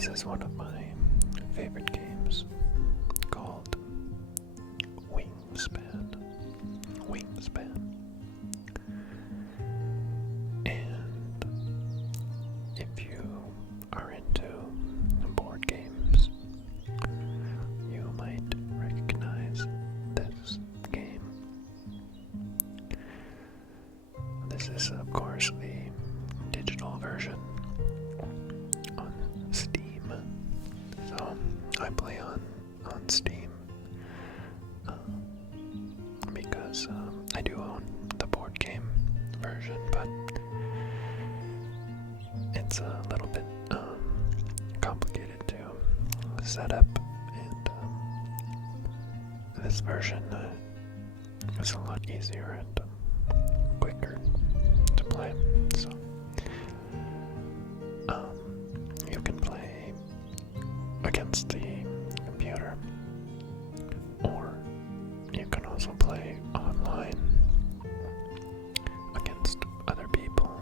This is one of my favorite games called Wingspan. Wingspan. And if you are into board games, you might recognize this game. This is, of course, the digital version on Steam. So I play on Steam because I do own the board game version, but it's a little bit complicated to set up, and this version is a lot easier and quicker to play. So you can play against the computer, or you can also play online against other people.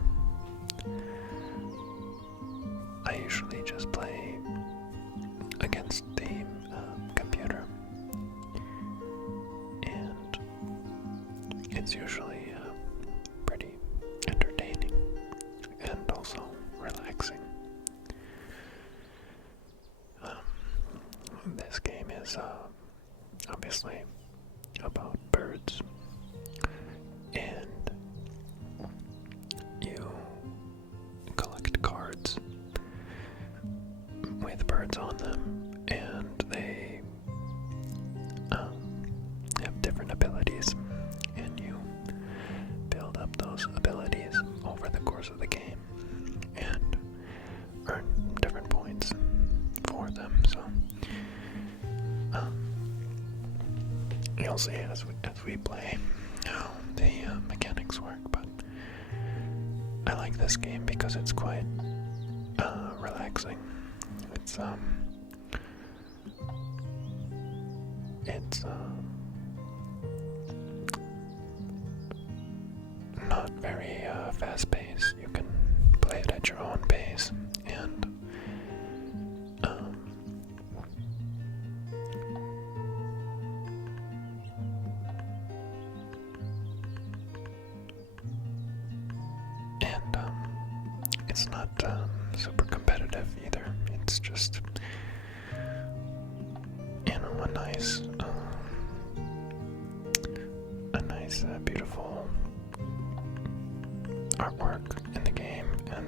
I usually just play against the computer, and it's usually pretty entertaining and also relaxing. This game is obviously about birds, and you collect cards with birds on them, and they have different abilities, and you build up those abilities over the course of the game and earn different points for them. So you'll see as we play how the mechanics work, but I like this game because it's quite relaxing. It's not very fast-paced. You can play it at your own pace, and it's not super competitive either. It's just, a nice, beautiful artwork in the game, and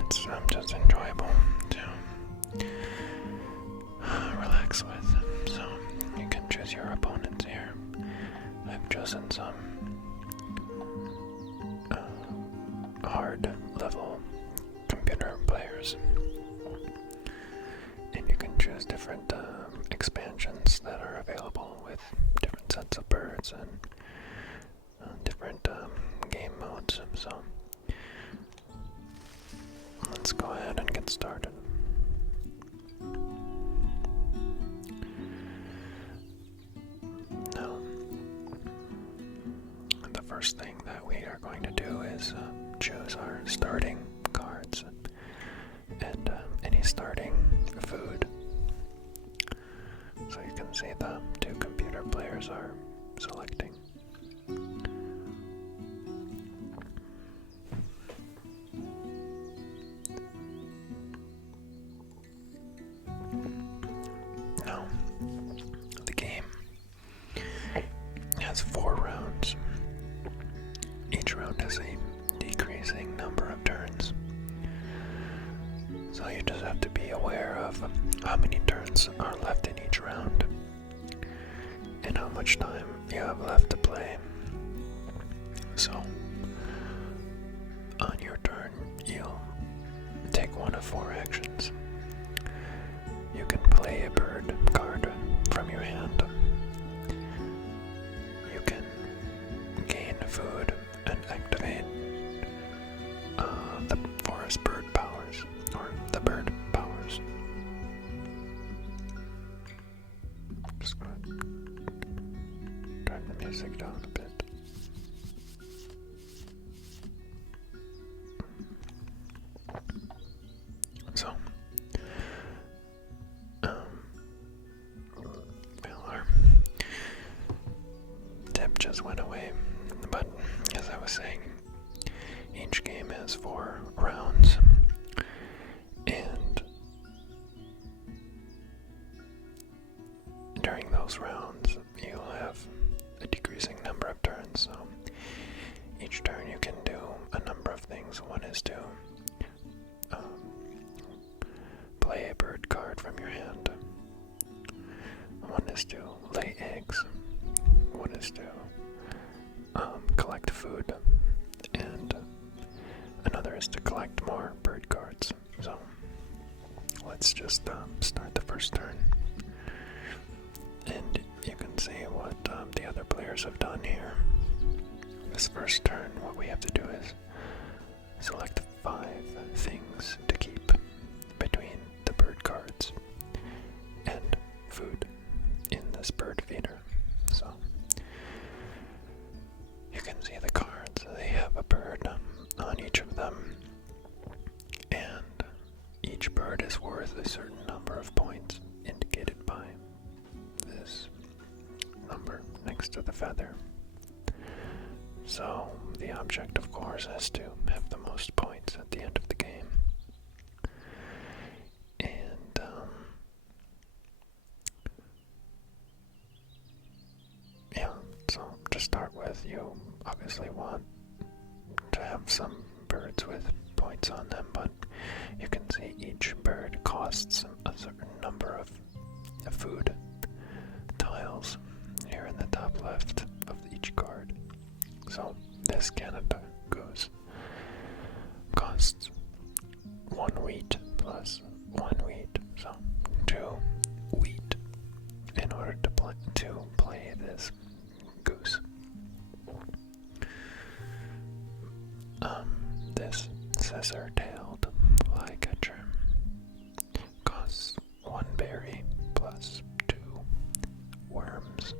it's just enjoyable to relax with. So you can choose your opponents here. I've chosen some hard level computer players, and you can choose different expansions that are available with different sets of birds and different game modes. So let's go ahead and get started. Now, the first thing that we are going to do is choose our starting cards and any starting food. So you can see the two computer players are selecting. Now, the game has 4 rounds. Each round has a decreasing number of turns. So you just have to be aware of how many turns are left in each round and how much time you have left to play. So on your turn, you'll take one of 4 actions. You can play a bird card from your hand. You can gain food and activate the forest bird powers, or the bird powers. Just gonna turn the music down a bit. just went away. But as I was saying, each game has 4 rounds, and during those rounds you'll have a decreasing number of turns, so each turn you can do a number of things. One is to play a bird card from your hand. One is to lay eggs. One is to collect food. And another is to collect more bird cards. So let's just start the first turn. And you can see what the other players have done here. This first turn, what we have to do is select 5 things to keep between the bird cards and food in this bird feeder. So you can see the cards. They have a bird on each of them, and each bird is worth a certain number of points indicated by this number next to the feather. So the object, of course, is to have the most points at the end of the game. And yeah, so to start with, you obviously want to have some birds with points on them, but you can see each bird costs a certain number of food tiles here in the top left of each card. So this Canada goose costs 1 wheat plus 1 wheat, so 2 wheat in order to play this goose. This scissor-tailed flycatcher costs 1 berry plus 2 worms.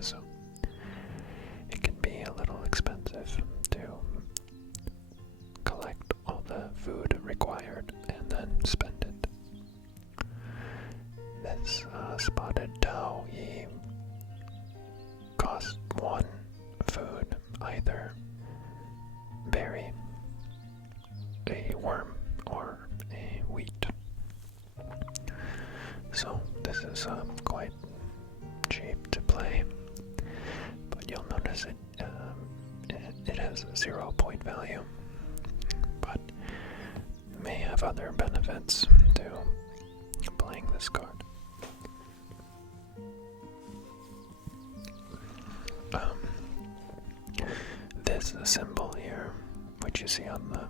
So it can be a little expensive to collect all the food required and then spend it. This spotted towhee costs 1 food, either berry, a worm, or a wheat. So this is quite cheap to play, but you'll notice it has a 0 point value, but may have other benefits to playing this card. This symbol here, which you see on the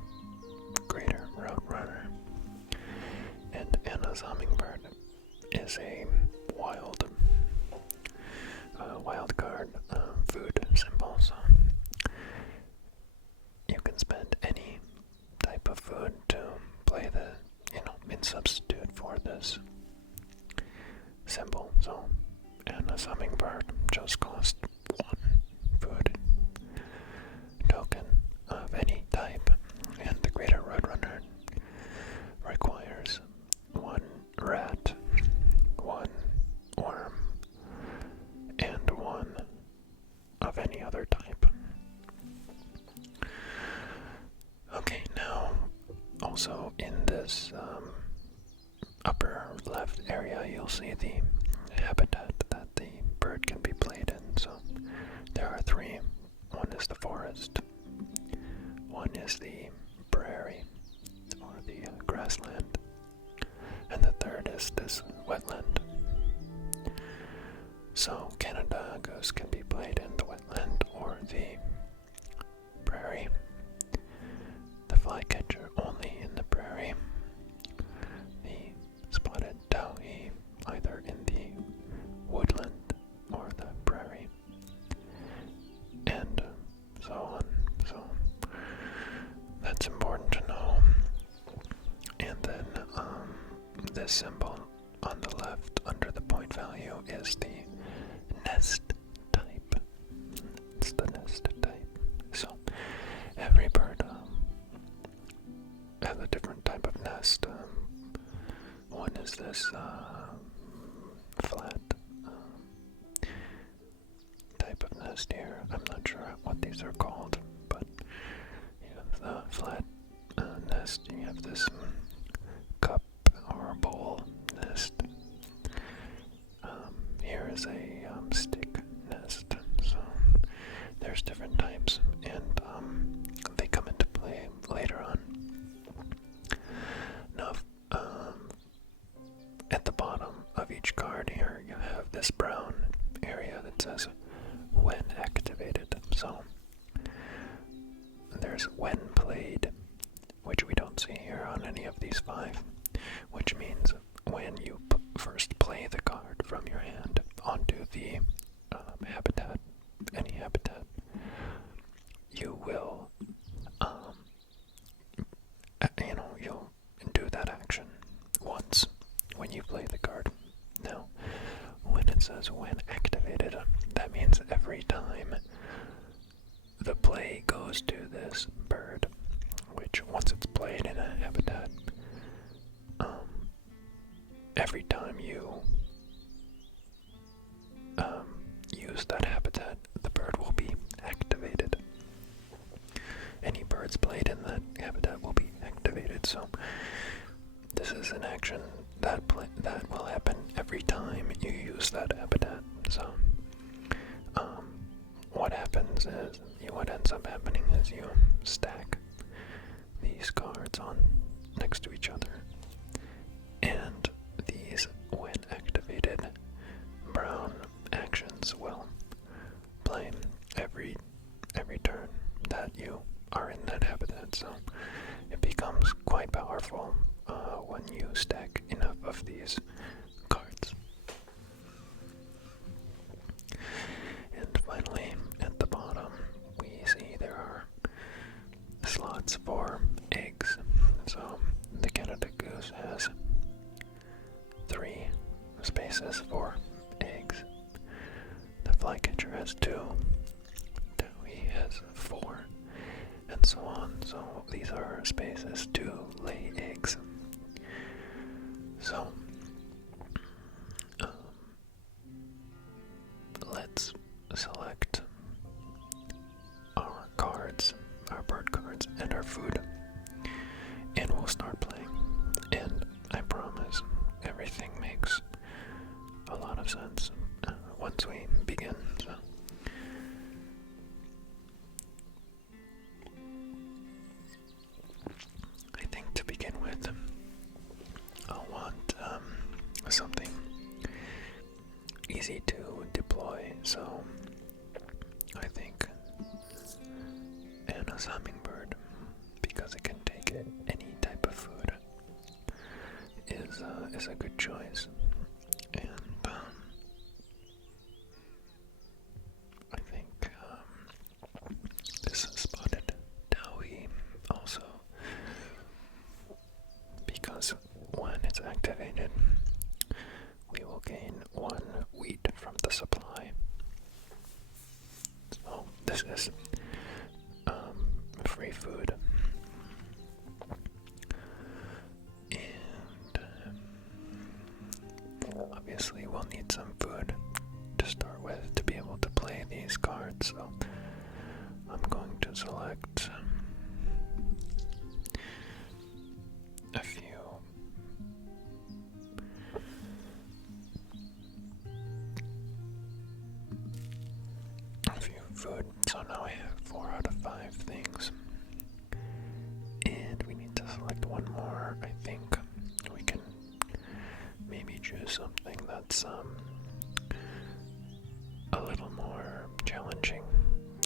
greater roadrunner and Anna's hummingbird, is a wild card food symbol. So you can spend any type of food to play in substitute for this symbol. So Anna's hummingbird just cost 1 food token of any type, and the greater roadrunner requires 1 rat, 1 worm, and 1 of any other type. Okay, now also in this upper left area you'll see the habitat that the bird can be played in. So there are 3. One is the forest, one is the prairie or the grassland, and the third is this wetland. So Canada goose can be played in the wetland or the prairie. The flycatcher only in the prairie. The spotted towhee either in the woodland or the prairie, and so on. So that's important to know. And then this symbol on the left under the point value is the nest type. It's the nest type. So every bird has a different type of nest. One is this flat type of nest. nest here. I'm not sure what these are called, but you have the flat nest. You have this cup or bowl nest. Here is a stick nest. So there's different types, and they come into play later on. Now, at the bottom of each card here, you have this brown area that says when activated. So there's when played, which we don't see here on any of these 5, which means when you first play the card from your hand onto the habitat, any habitat, you will, you'll do that action once when you play the card. Now, when it says when activated, that means every time the play goes to this bird, which once it's played in a habitat, every time you use that habitat, the bird will be activated. Any birds played in that habitat will be activated. So this is an action that will happen every time you use that habitat. So what ends up happening is you stack these cards on next to each other, and these, when activated, brown actions will play every turn that you are in that habitat. So it becomes quite powerful when you stack enough of these cards. And finally, at the bottom, we see there are slots for eggs. So the Canada Goose has 3 spaces for eggs. The Flycatcher has 2. Dowie has 4. And so on. So these are spaces to lay eggs. So let's select our cards, our bird cards, and our food, and we'll start playing. And I promise everything makes a lot of sense once we begin. So I think to begin with, I'll want something easy to deploy. So I think Anna's hummingbird, because it can take any type of food, is a good choice. And I think this spotted Dowie also, because when it's activated, we will gain 1 wheat from the supply. So this is free food. And obviously we'll need some food to start with to be able to play these cards. So I'm going to select a few food. So now I have 4 out of 5 things, and we need to select 1 more. I think we can maybe choose something that's a little more challenging.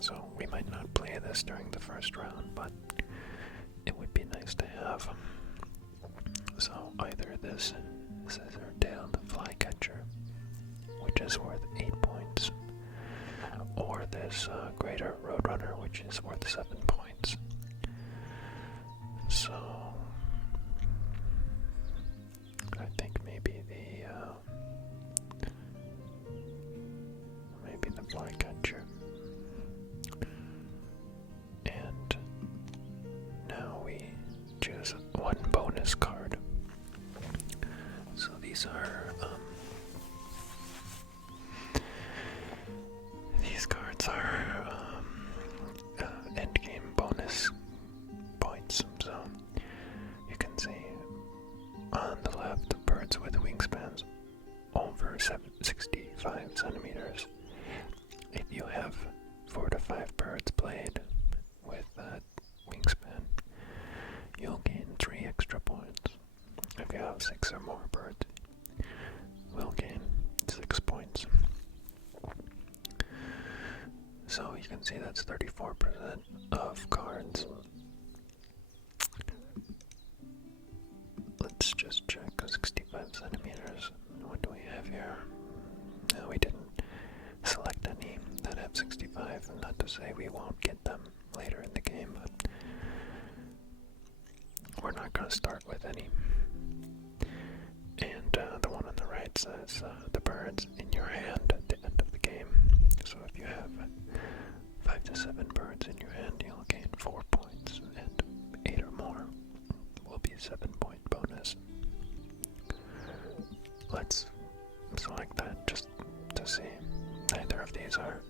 So we might not play this during the first round, but it would be nice to have. So either this scissor-tailed flycatcher, which is worth 8 points, or this greater roadrunner, which is worth 7 points. So I think maybe the flycatcher. And now we choose 1 bonus card. So these cards are So you can see that's 34% of cards. Let's just check 65 centimeters. What do we have here? No, we didn't select any that have 65. Not to say we won't get them later in the game, but we're not going to start with any. And the one on the right says the birds in your hand at the end of the game. So if you have 5 to 7 birds in your hand, you'll gain 4 points, and 8 or more will be 7-point bonus. Let's select that just to see. Neither of these are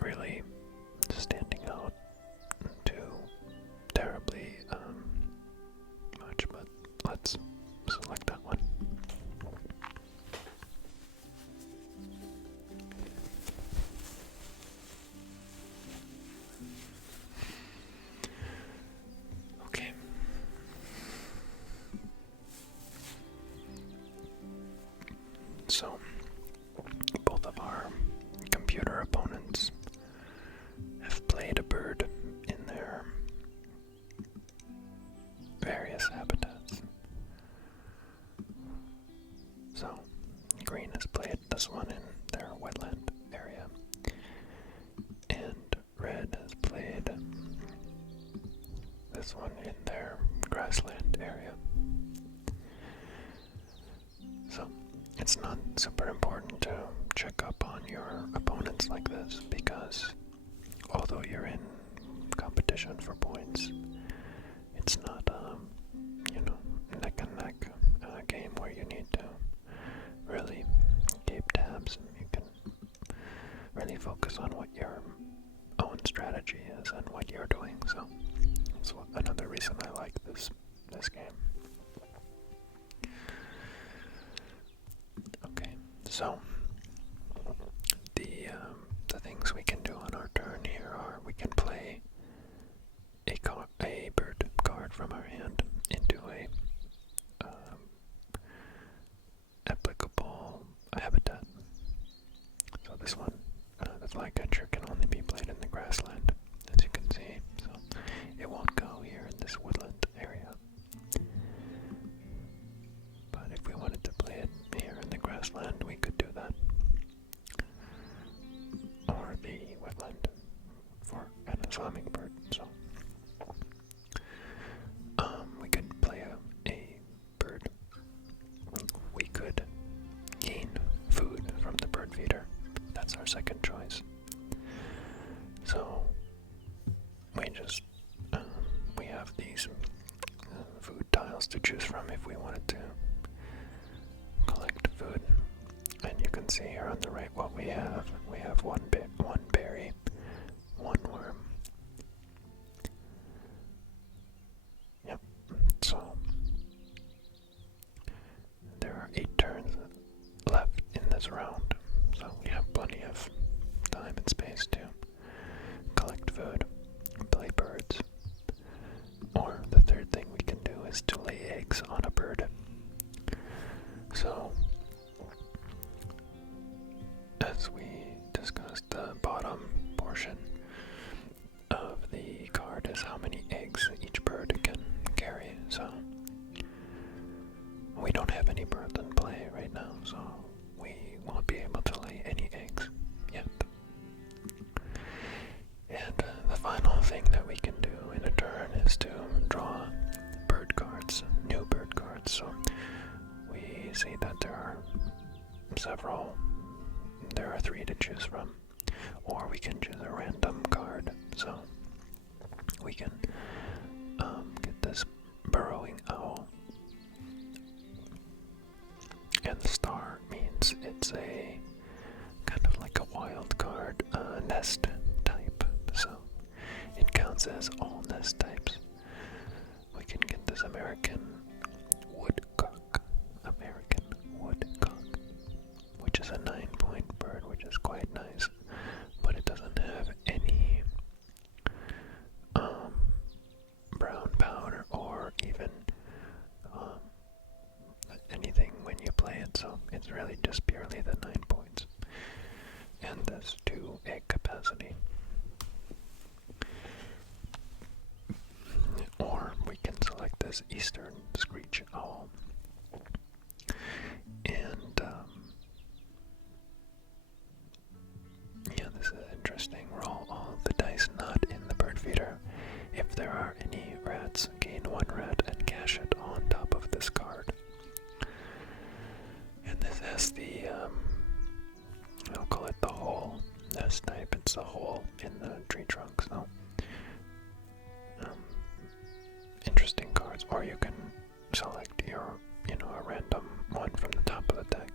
really standing out too terribly much, but let's select that one. Okay. So, both of our computer opponents have played a bird in their various habitats. So, green has played this one in their wetland area, and red has played this one in their grassland area. So, it's not super important to check up on your opponents like this, because although you're in competition for points, it's not neck and neck game where you need to really keep tabs. You can really focus on what your own strategy is and what you're doing. So that's another reason I like this game. Okay, so the things we can do on our turn here are we can play a bird card from our hand into a applicable habitat. So this one, the flycatcher, can only be played in the grassland, as you can see. So it won't go here in this woodland area. But if we wanted to play it here in the grassland, we could do that. Or the wetland for an Islamic bird. So we could play a bird. We could gain food from the bird feeder. That's our second choice. So we have these food tiles to choose from if we wanted to collect food. And you can see here on the right what we have. We have one berry, one worm. Yep. So there are 8 turns left in this round. So we have plenty of time and space to collect food, play birds, or the third thing we can do is to lay eggs on a bird. So, as we discussed, the bottom portion of the card is how many eggs each bird can carry. So, we don't have any birds in play right now, so we won't be able to lay any eggs yet. And the final thing that we can do in a turn is to draw bird cards, new bird cards. So we see that there are several. There are 3 to choose from, or we can choose a random card. So we can get this burrowing owl, and the star means it's a kind of like a wild card nest type. So it counts as all nest types. We can get this American woodcock, which is a 9-point bird, which is quite nice, but it doesn't have any brown powder or even anything when you play it, so it's really just purely the 9 points. And this 2 egg capacity says Eastern Screech Owl. And, yeah, this is interesting. Roll all of the dice not in the bird feeder. If there are any rats, gain 1 rat and cash it on top of this card. And this has the, I'll call it the hole nest type. It's a hole in the tree trunk, so interesting cards. Or you can select your, a random one from the top of the deck.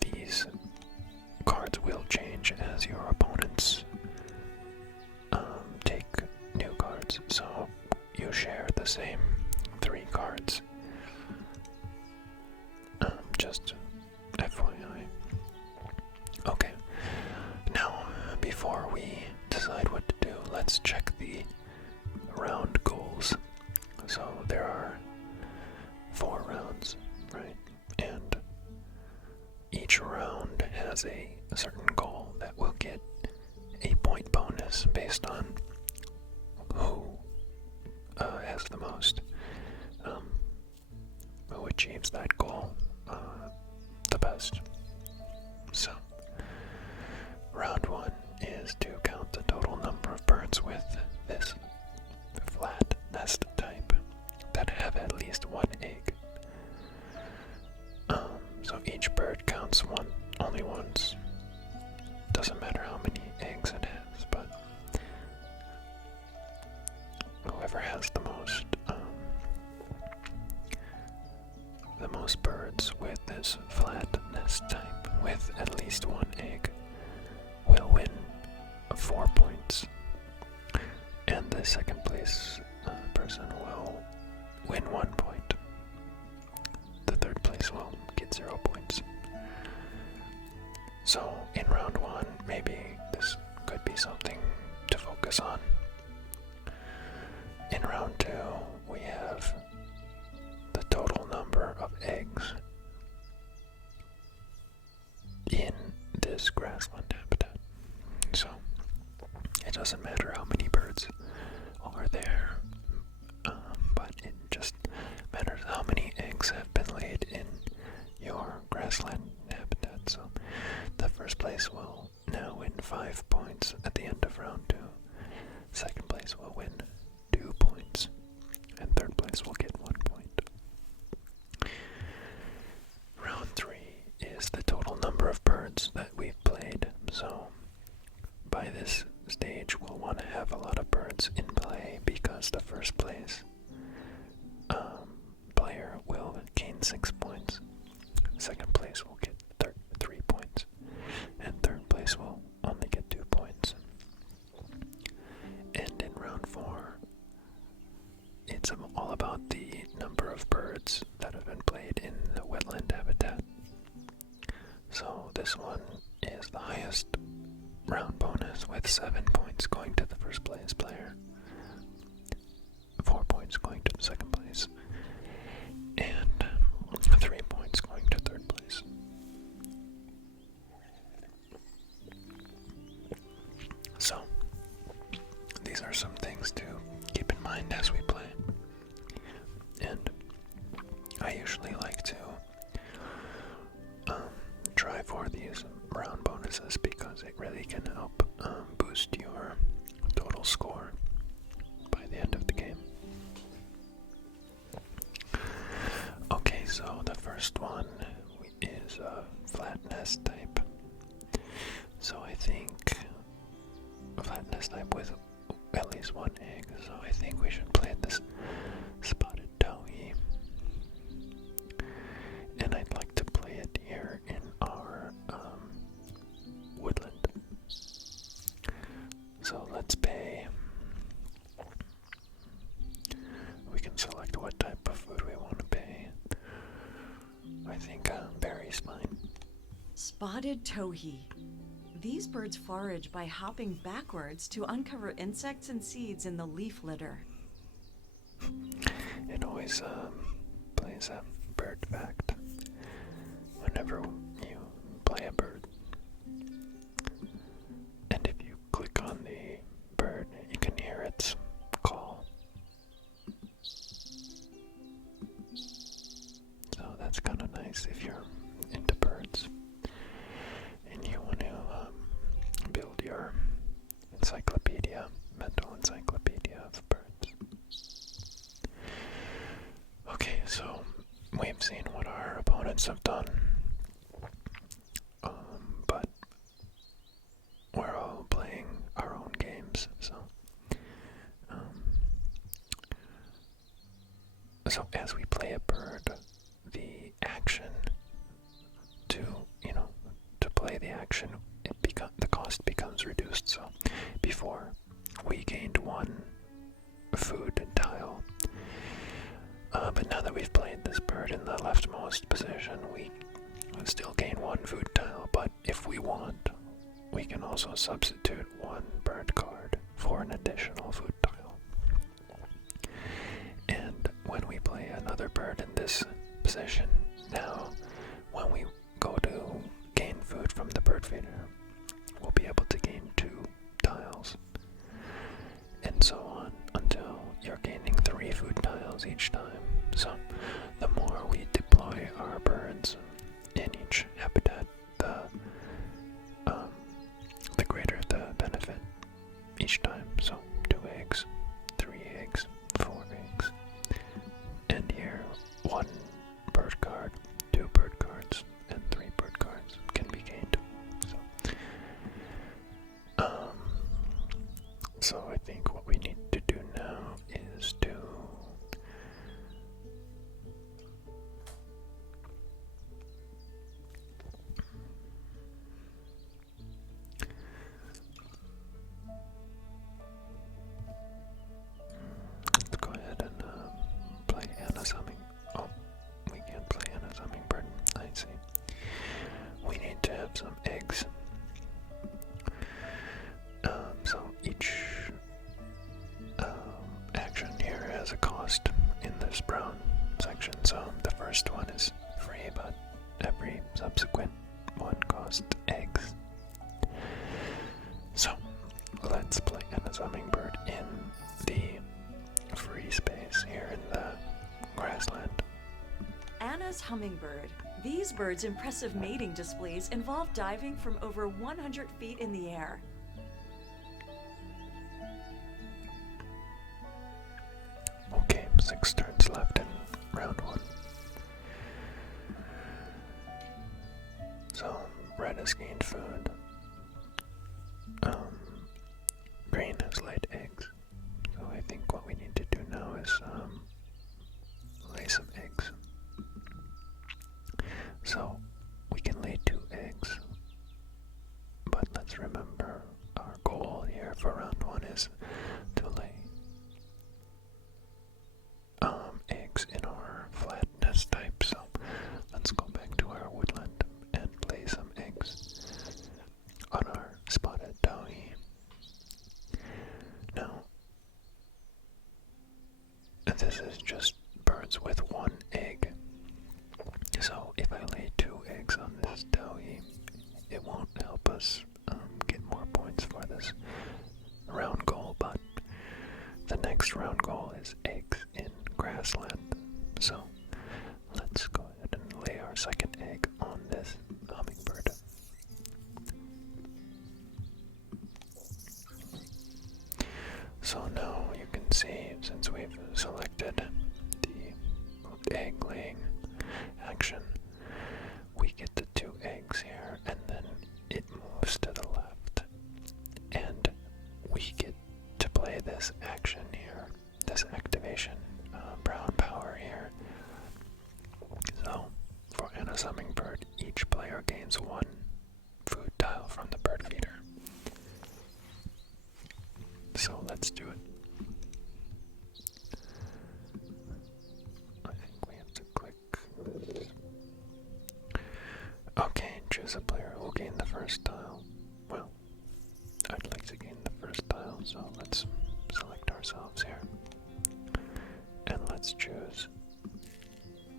These cards will change as your opponents take new cards, so you share the same 3 cards. Just FYI. Okay, now before we decide what to do, let's check the round goals. So there are 4 rounds, right? And each round has a certain goal that will get a point bonus based on who has the most, who achieves that goal the best. So, round 1 is to count the total number of birds with this flat nest type that have at least 1 egg. So each bird counts only once. Doesn't matter how many eggs it has, but whoever has the most birds with this flat nest type with at least 1 egg will win 4 points, and the second place person will win 1 point. The third place will get 0 points. So in round 1, maybe this could be something to focus on. In round 2, we have the total number of eggs in this grassland habitat. So it doesn't matter how many birds are there, but it just matters how many eggs have been laid in your grassland habitat. So the first place will now win 5 points at the end of round 2. Second place will win 2 points, and third place will get 1 point. Round 3 is the total number of birds that we've played. So by this stage, we'll want to have a lot of birds in play because the first place player will gain 6 points. Second place will get 3 points, and third place will only get 2 points. And in round 4, it's all about the number of birds that have been played in the wetland habitat. So this one is the highest round bonus with 7 points going to the first place player, 4 points going to the second place, and 3 points going to third place. So these are some things to keep in mind as we play. And I usually like to try for these round bonuses because it really can help boost your total score by the end of the game. Okay, so the first one is a flat nest type. So I think a flat nest type with at least 1 egg. So I think we should play this spotted towhee. And I'd like to play it here in our woodland. So let's pay. We can select what type of food we want to pay. I think berry's fine. Spotted towhee. These birds forage by hopping backwards to uncover insects and seeds in the leaf litter. It always plays a bird fact whenever you play a bird. And if you click on the bird, you can hear its action, the cost becomes reduced. So before we gained one food tile, but now that we've played this bird in the leftmost position, we still gain one food tile. But if we want, we can also substitute one bird card for an additional food tile. And when we play another bird in this position, now when we go to gain food from the bird feeder, we'll be able to gain 2 tiles, and so on until you're gaining 3 food tiles each time. So the more we deploy our birds in each habitat, the greater the benefit each time. So 2 eggs, 3 eggs, 4 eggs, and here 1 bird card, 2 bird cards, and 3 bird cards can be gained. So I think what we need to do now is to let's go ahead and play Anna's Humming. Oh, we can't play Anna's Hummingbird. I see. We need to have some eggs. So each action here has a cost in this brown section. So the first one is free, but every subsequent one costs eggs. So let's play Anna's Hummingbird in the free space here in the grassland. Anna's Hummingbird. These birds' impressive mating displays involve diving from over 100 feet in the air. Okay, 6 turns left in round 1. So, red has gained food. Green has laid eggs. So I think what we need to do now is lay some eggs. So we can lay 2 eggs. But let's remember our goal here for round 1 is to lay eggs in our flat nest type. So let's go back to our woodland and lay some eggs on our spotted downy. Now, this is just birds with 1 egg. So if I lay 2 eggs on this dowie, it won't help us get more points for this round goal, but the next round goal is eggs in grassland. So let's go ahead and lay our second egg on this hummingbird. So now you can see, since we've selected the egg laying action, we get the 2 eggs here, and then it moves to the left, and we get to play this action here, this activation, brown power here. So for Anna's Hummingbird, each player gains 1 food tile from the bird feeder. So let's do it. I think we have to click this. Okay, choose a player who will gain the first tile. Well, I'd like to gain the first tile, so let's select ourselves here. And let's choose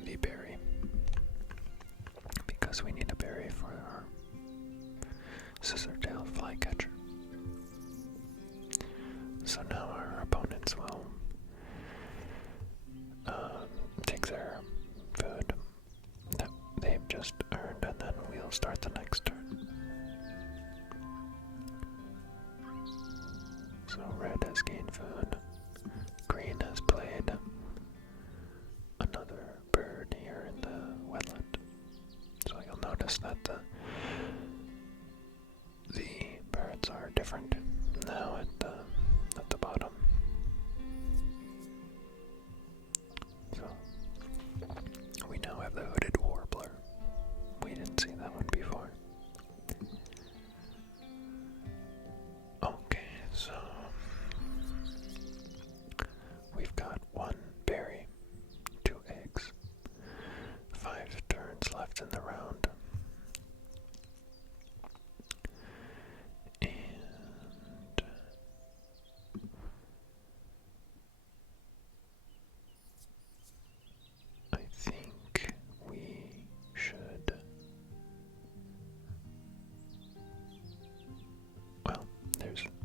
the berry, because we need a berry for our scissor-tail flycatcher. So now our opponents will take their food that they've just earned, and then we'll start the next turn. So red has gained food, green has played another bird here in the wetland. So you'll notice that the birds are different now at the bottom. So we now have the hooded warbler. We didn't see that one before.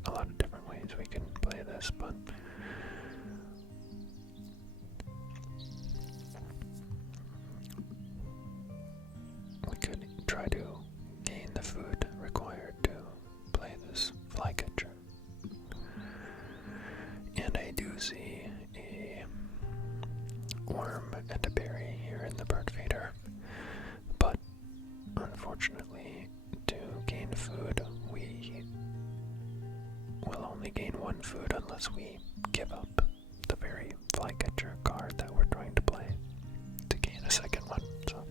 a lot of different ways we can play this, but we could try to gain the food required to play this flycatcher. And I do see a worm and a berry here in the bird feeder, but unfortunately, to gain food, we will only gain one food unless we give up the very flycatcher card that we're trying to play to gain a second one. So,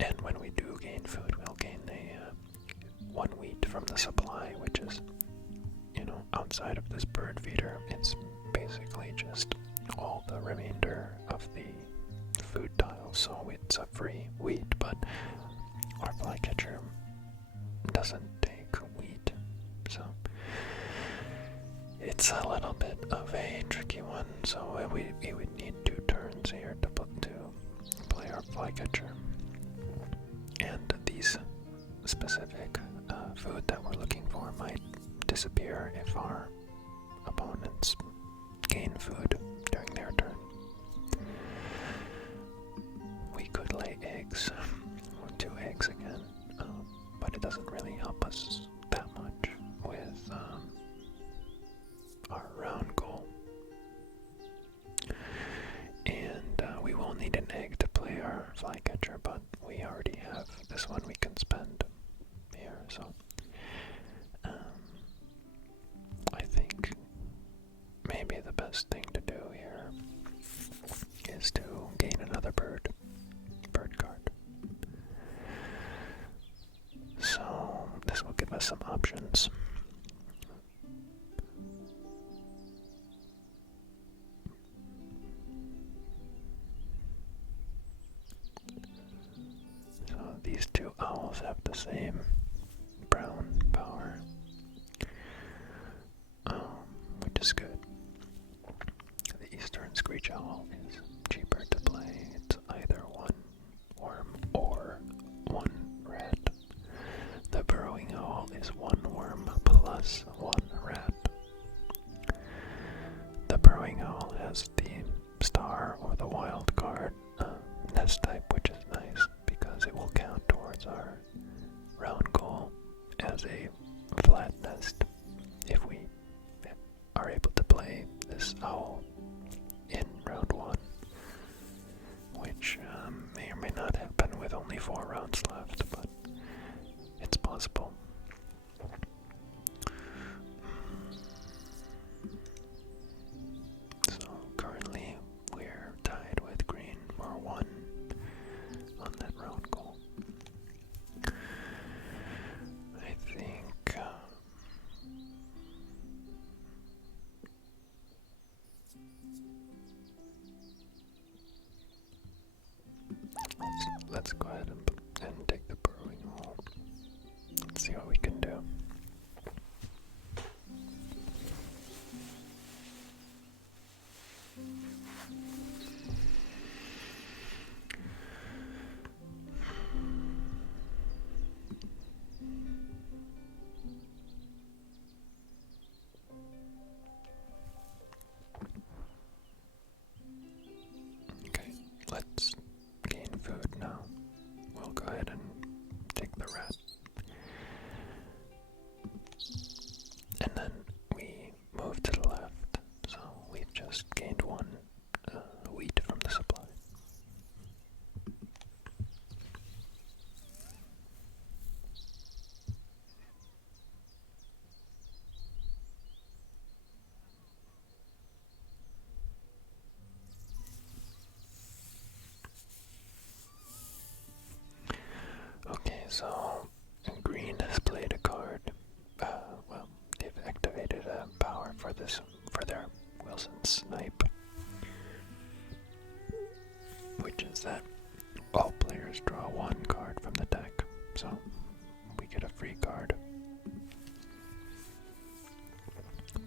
and when we do gain food, we'll gain one wheat from the supply, which is, outside of this bird feeder. It's basically just all the remainder of the food tile, so it's a free wheat, but our flycatcher doesn't take wheat, so it's a little bit of a tricky one. So we would need 2 turns here to play our flycatcher, and these specific food that we're looking for might disappear if our opponents gain food during their turn. We could lay eggs, 2 eggs again, but it doesn't really help us that much with our round goal. And we will need an egg to play our flycatcher, but we already have this one we can spend here, so I think maybe the best thing to do here is to gain another bird card. So this will give us some options. So these 2 owls have the same brown power, which is good. The eastern screech owl is cheaper to play. It's either 1 worm or 1 rat. The burrowing owl is 1 worm plus 1 rat. The burrowing owl has the star or the wild card nest type, which is nice because it will count towards our round goal as a flat nest if we are able to play this owl in round 1, which may or may not happen with only 4 rounds left, but it's possible. So currently we're tied with green for 1 on that round goal. I think let's go ahead and take the burrowing hole. Let's see what we can do. Okay, let's gain food now. We'll go ahead and take the rat. And then we move to the left, so we've just gained 1 wheat from the supply. Okay, so green has played a card. They've activated a power for their Wilson Snipe, which is that all players draw 1 card from the deck, so we get a free card.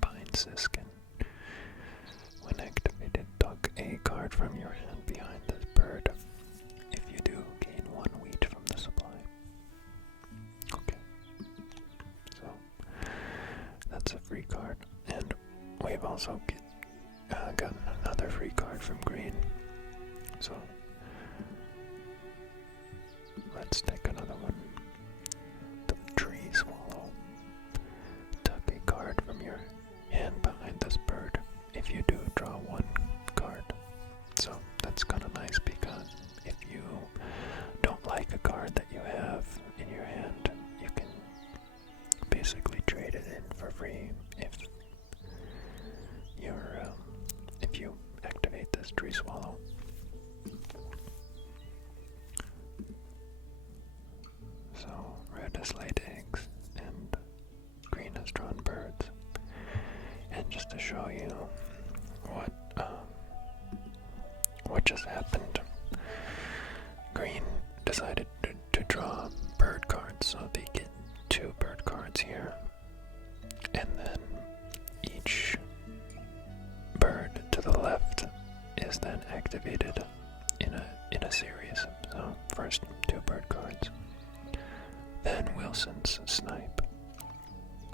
Pine Siskin. When activated, tug a card from your hand behind this bird. If you do, gain 1 wheat from the supply. Okay. also got another free card from green. So let's take another one. The tree swallow. Tuck a card from your hand behind this bird. If you do, draw one card. So that's kind of nice because if you don't like a card that you have in your hand, you can basically trade it in for free if you activate this tree swallow. So red has laid eggs and green has drawn birds. And just to show you what just happened, green decided to draw bird cards, so they get 2 bird cards here, and then each bird to the left is then activated in a series. So first 2 bird cards, then Wilson's snipe.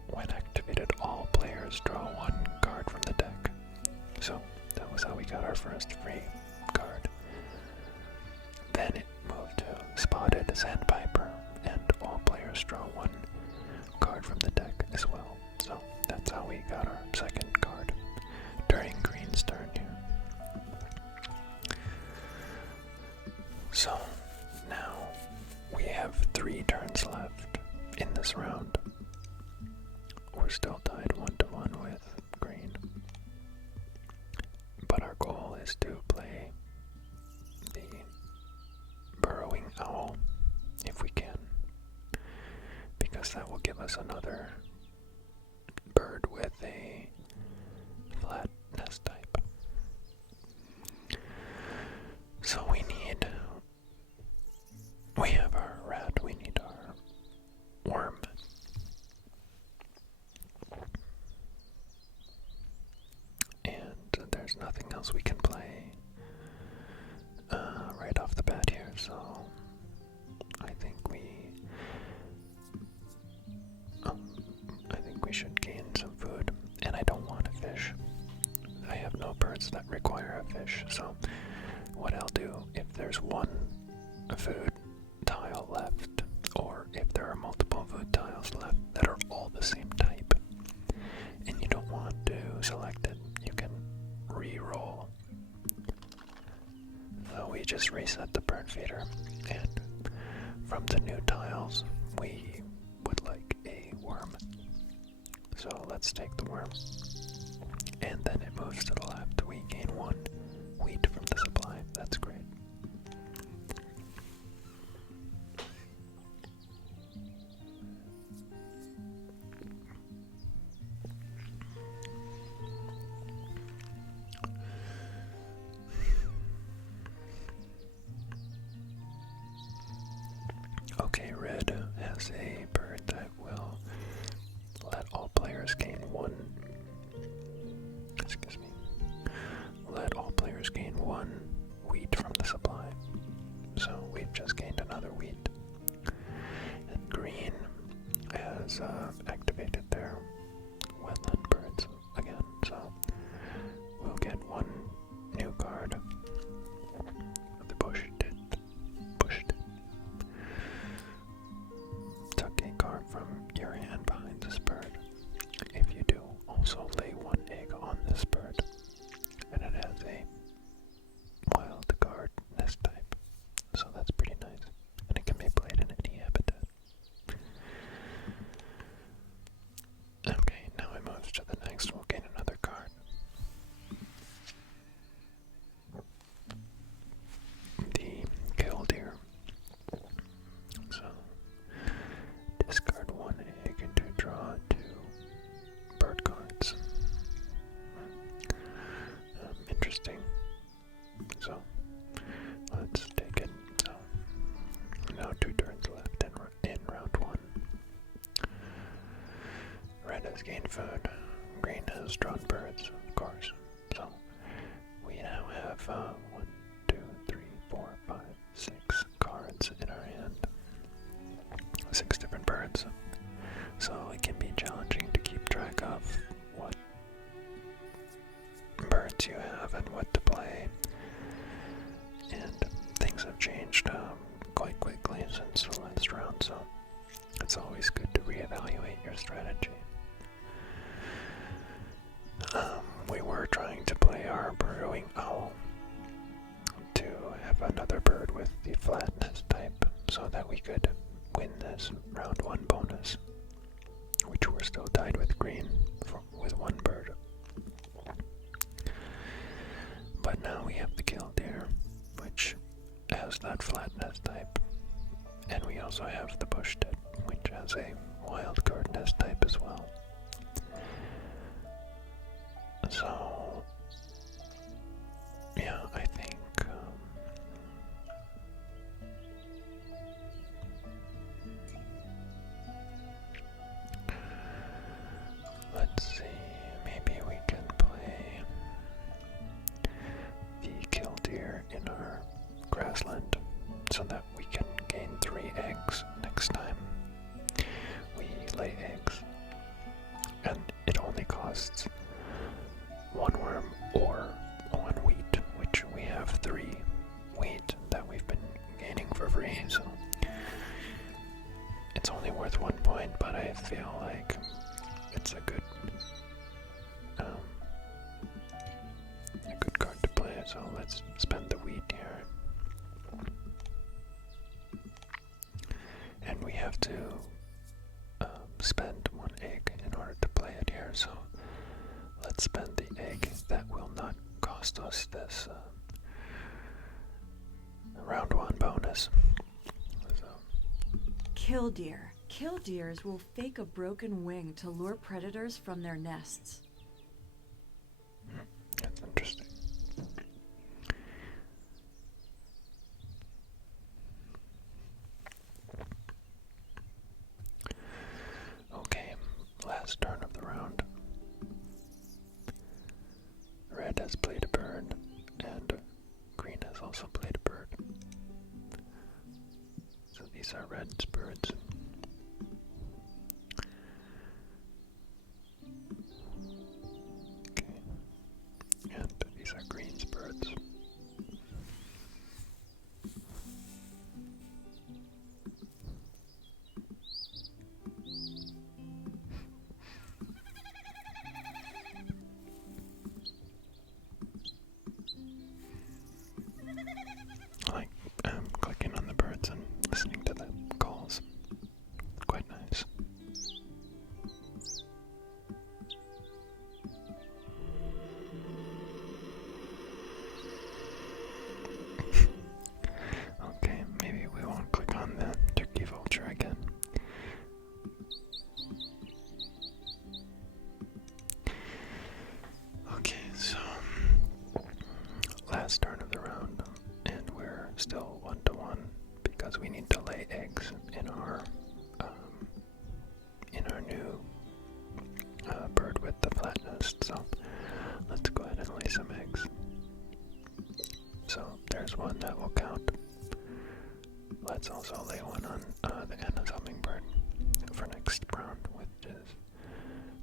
When activated, all players draw 1 card from the deck. So that was how we got our first free card. Then it moved to Spotted Sandpiper, and all players draw 1 card from the deck as well. So that's how we got our second card during green's turn here. So now we have 3 turns left in this round. We're still tied 1-1 with green. But our goal is to play the burrowing owl if we can, because that will give us another bird with a flat nest type. So we have our rat, we need our worm. And there's nothing else we can play right off the bat here, so I think we should gain some food, and I don't want a fish. I have no birds that require a fish, so what I'll do, if there's one food tile left, or if there are multiple food tiles left that are all the same type, and you don't want to select it, you can re-roll. So we just reset the bird feeder, and from the new tiles, we would like a worm. So let's take the worm, and then it moves to the left. We gain 1 wheat from the supply. That's great. Okay, red has a bird that will let all players gain 1. Excuse me. Let all players gain 1 wheat from the supply. So we've just gained another wheat. And green has activated their wetland birds again. So we'll get 1 new card. The bush did. Tuck a card from your hand behind this bird. If you do, also lay 1 egg on this bird. And it has a wild card nest type. So that's pretty nice. And it can be played in any habitat. Okay, now it moves to the next. We'll gain another card. The killdeer. So discard 1 egg to draw 2 bird cards. Interesting. So let's take it. So now 2 turns left in round 1. Red has gained food. Green has drawn birds, of course. So we now have 1, 2, 3, 4, 5, 6 cards in our hand. 6 different birds. So it can be challenging to keep track of what changed quite quickly since the last round, so it's always good to reevaluate your strategy. We were trying to play our burrowing owl to have another bird with the flatness type so that we could win this round 1 bonus, which we're still tied with green with 1 bird. But now we have the killdeer, which has that flatness type, and we also have the bush tit, which has a wild card nest type as well. So, yeah, I think let's see, maybe we can play the killdeer in our grassland so that we can gain 3 eggs next time we lay eggs. And it only costs 1 worm or 1 wheat, which we have 3 wheat that we've been gaining for free, so it's only worth 1 point, but I feel like it's a good card to play, so let's spend the wheat here. And we have to spend 1 egg in order to play it here, so let's spend the egg that will not cost us this round 1 bonus. So. Killdeer. Killdeers will fake a broken wing to lure predators from their nests. That's interesting. Okay, last turn of the round. Red has played a bird, and green has also played a bird. So these are red's birds. Okay. And these are green's birds. Clicking on the birds and listening to the calls. Quite nice. Okay, maybe we won't click on the turkey vulture again. Okay, so last turn of the round, and we're still 1-1 because we need to lay eggs in our new bird with the flat nest. So let's go ahead and lay some eggs. So there's 1 that will count. Let's also lay 1 on the Anna's hummingbird for next round, which is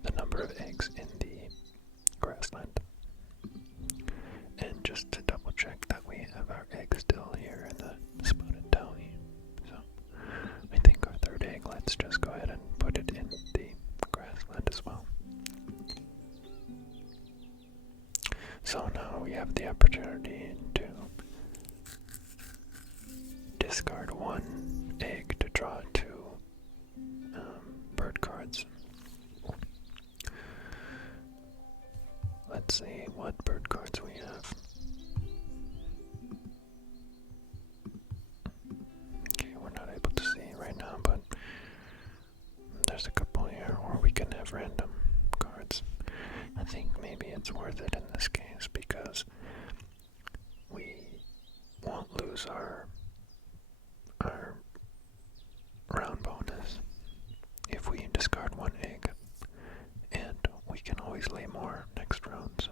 the number of eggs in the grassland. And just to double check that we have our egg still here in the spotted towhee. So I think our 3rd egg, let's just go ahead and put it in the grassland as well. So now we have the opportunity to discard 1 egg to draw 2 bird cards. Let's see what bird cards we have. Okay, we're not able to see right now, but there's a couple here, or we can have random cards. I think maybe it's worth it in this case because we won't lose our round bonus if we discard 1 egg, and we can always lay more next round. So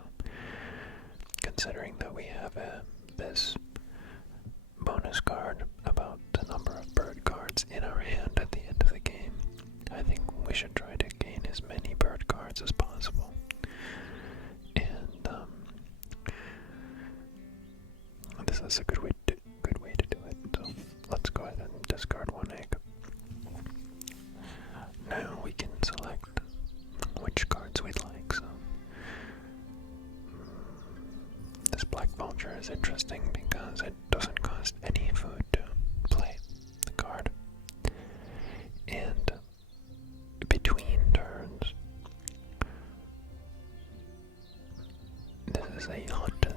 considering that we have this bonus card about the number of bird cards in our hand at the end of the game, I think we should try to gain as many bird cards as possible. And this is a good way to do it.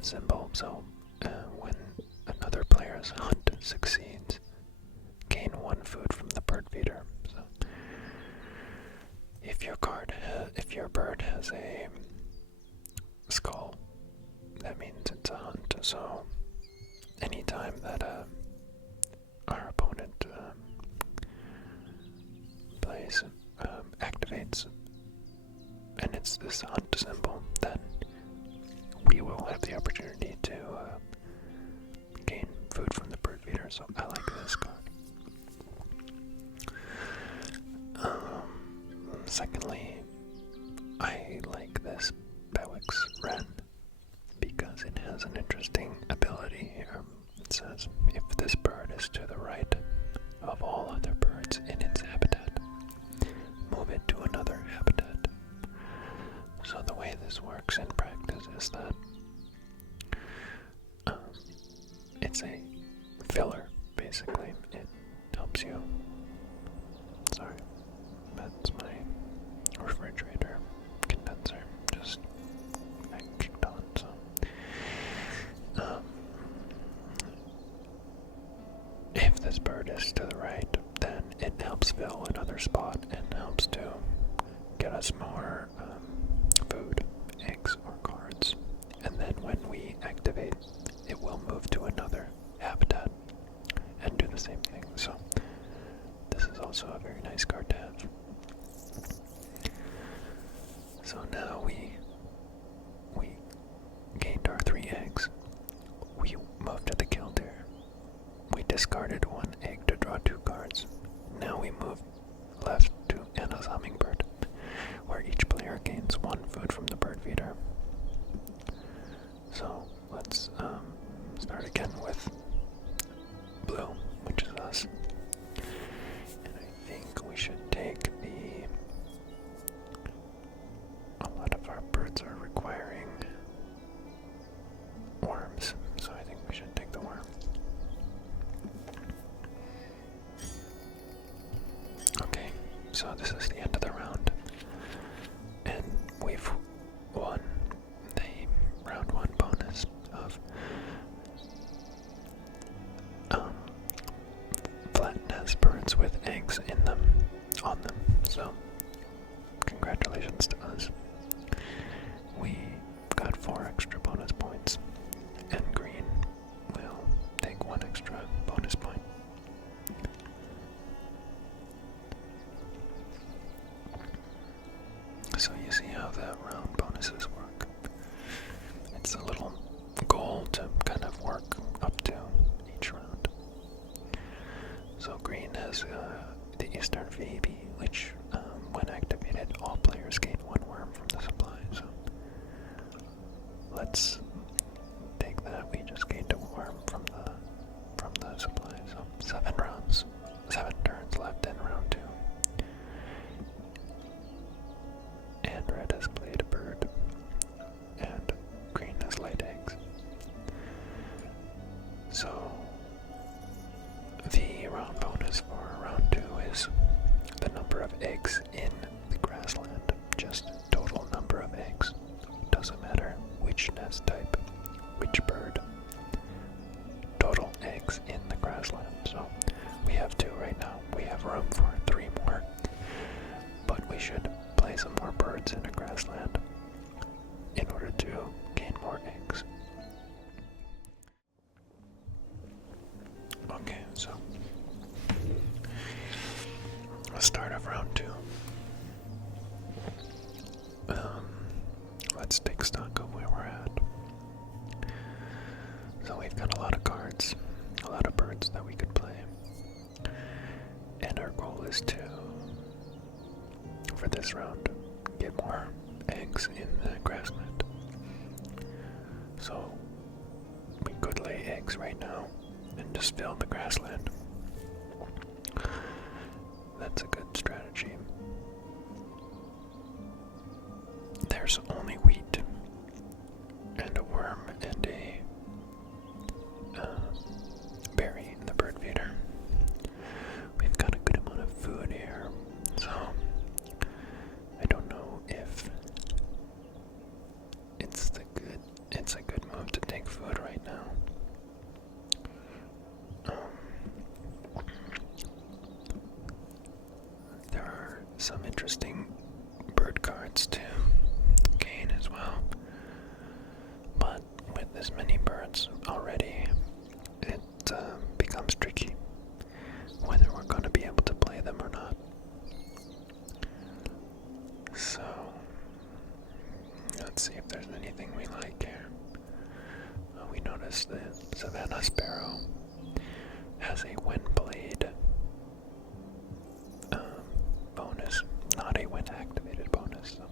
symbol, so when another player's hunt succeeds, gain 1 food from the bird feeder. So if your bird has a skull, that means it's a hunt. So anytime that our opponent activates, and it's this hunt symbol, then we will have the opportunity to gain food from the bird feeder. So I like this card. Secondly, I like this Bewix Wren because it has an interesting ability here. It says, if this bird is to the right of all other birds in its habitat, move it to another habitat. So the way this works in practice is that it's a filler, basically. It helps you. Sorry, that's my refrigerator condenser just kicked on. So if this bird is to the right, then it helps fill another spot and helps to get us more food, eggs, or cards. And then when we activate, it will move to another habitat and do the same thing. So this is also a very nice card to have. So now we gained our 3 eggs. We moved to the killdeer. We discarded 1 egg to draw 2 cards. Now we move left to Anna's hummingbird, where each player gains 1 food from the bird feeder. So let's start again with blue, which is us. And I think we should take a lot of our birds are requiring worms, so I think we should take the worm. Okay, so this is the end of the round, and we've won the round 1 bonus of flat nest birds with eggs on them. So congratulations to us. We got 4 extra bonus points, and green will take 1 extra bonus point. So you see how the round bonuses work. It's a little goal to kind of work up to each round. So green has the Eastern Phoebe, which when activated, all players gain 1 worm from the supply. So let's take that. We just gained a worm from the supply. So 7 turns left in round 2. And red has played a bird, and green has laid eggs. So the round bonus for round 2 is the number of eggs in the grassland, just total number of eggs. Doesn't matter which nest type, which bird, total eggs in the grassland. So we have 2 right now. We have room for 3 more, but we should play some more birds in a grassland in order to gain more eggs. Okay, so the start of round 2. Let's take stock of where we're at. So we've got a lot of cards, a lot of birds that we could play, and our goal is to, for this round, get more eggs in the grassland. So we could lay eggs right now and just fill the grassland. That's a good strategy. There's only wheat and a worm and a berry in the bird feeder. We've got a good amount of food here, so I don't know if it's a good move to take birds to gain as well. But with this many birds already, it becomes tricky whether we're going to be able to play them or not. So, let's see if there's anything we like here. We noticed the Savannah Sparrow has a when played bonus, not a when activated bonus. So,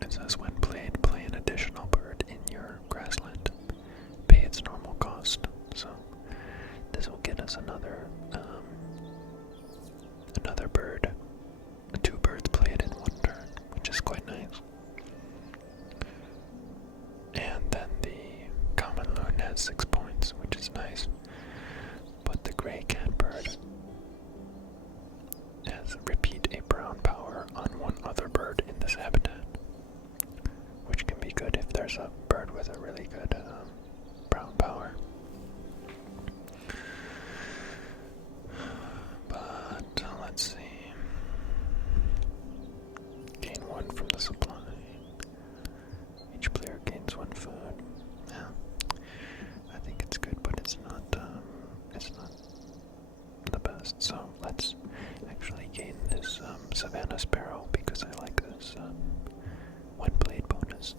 it says when played, play an additional bird in your grassland. Pay its normal cost. So this will get us another bird. 2 birds played in 1 turn, which is quite nice. And then the common loon has 6 points, which is nice. But the gray catbird has repeat a brown power on 1 other bird in this habitat, which can be good if there's a bird with a really good brown power. But let's see. Gain 1 from the supply. Each player gains 1 food. Yeah, I think it's good, but it's not the best. So let's actually gain this Savannah Sparrow because I like this when played bonus.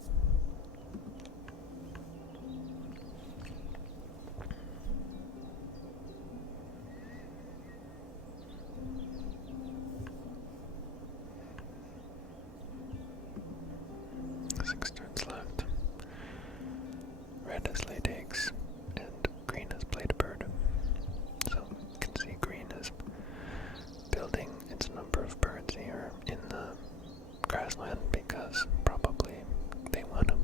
Six turns left. Red has laid eggs, and green has played a bird. So you can see green is building its number of birds here in the grassland because probably they want to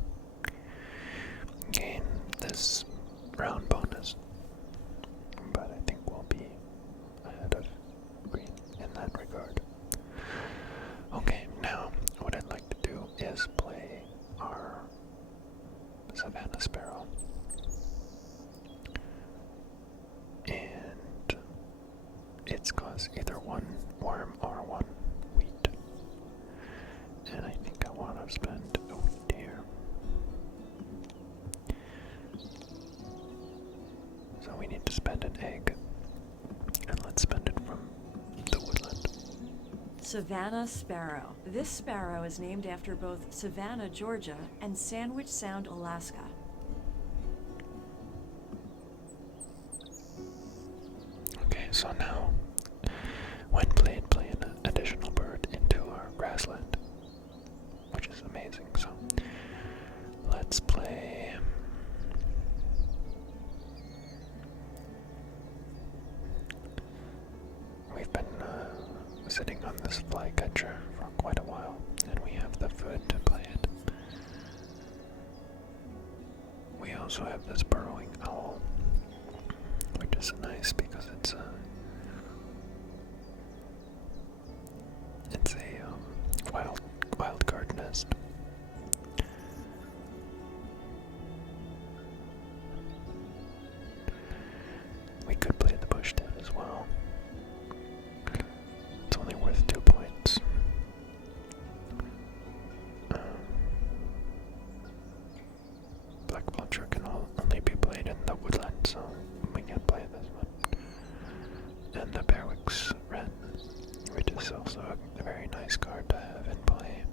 gain this round bonus. But I think we'll be ahead of green in that regard. Okay, now what I'd like to do is play our Savannah Sparrow. And it's costs either 1 worm or 1 wheat. And I think I want to spend a wheat here. So we need to spend an egg. And let's spend it from the woodland. Savannah Sparrow. This sparrow is named after both Savannah, Georgia, and Sandwich Sound, Alaska. Okay, so now, when played, play an additional bird into our grassland, which is amazing. So let's play. We've been sitting on this flycatcher for quite a while, and we have the food to play it. We also have this burrowing owl, which is nice because it's a wild card nest. We could play the bush dead as well. It's only worth 2 points. Black vulture can only be played in the woodland, so we can't play this one. And the Berwick's Wren, which is also a very nice card to have in play.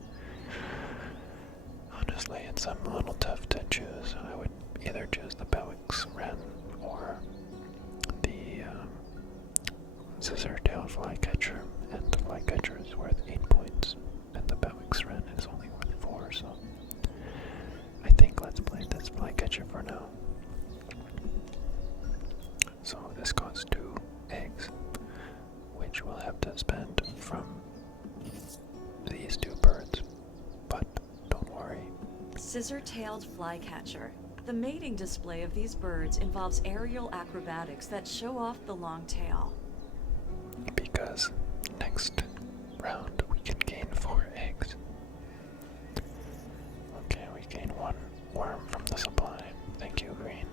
Honestly, it's a little tough to choose. I would either choose the Berwick's Wren or the Scissor-tailed Flycatcher, and the Flycatcher is worth 8 points, and the Berwick's Wren is only worth 4, so I think let's play this Flycatcher for now. So this costs 2 eggs, which we'll have to spend from these 2 birds, but don't worry. Scissor-tailed Flycatcher. The mating display of these birds involves aerial acrobatics that show off the long tail. Because next round we can gain 4 eggs. Okay, we gain 1 worm from the supply. Thank you, green.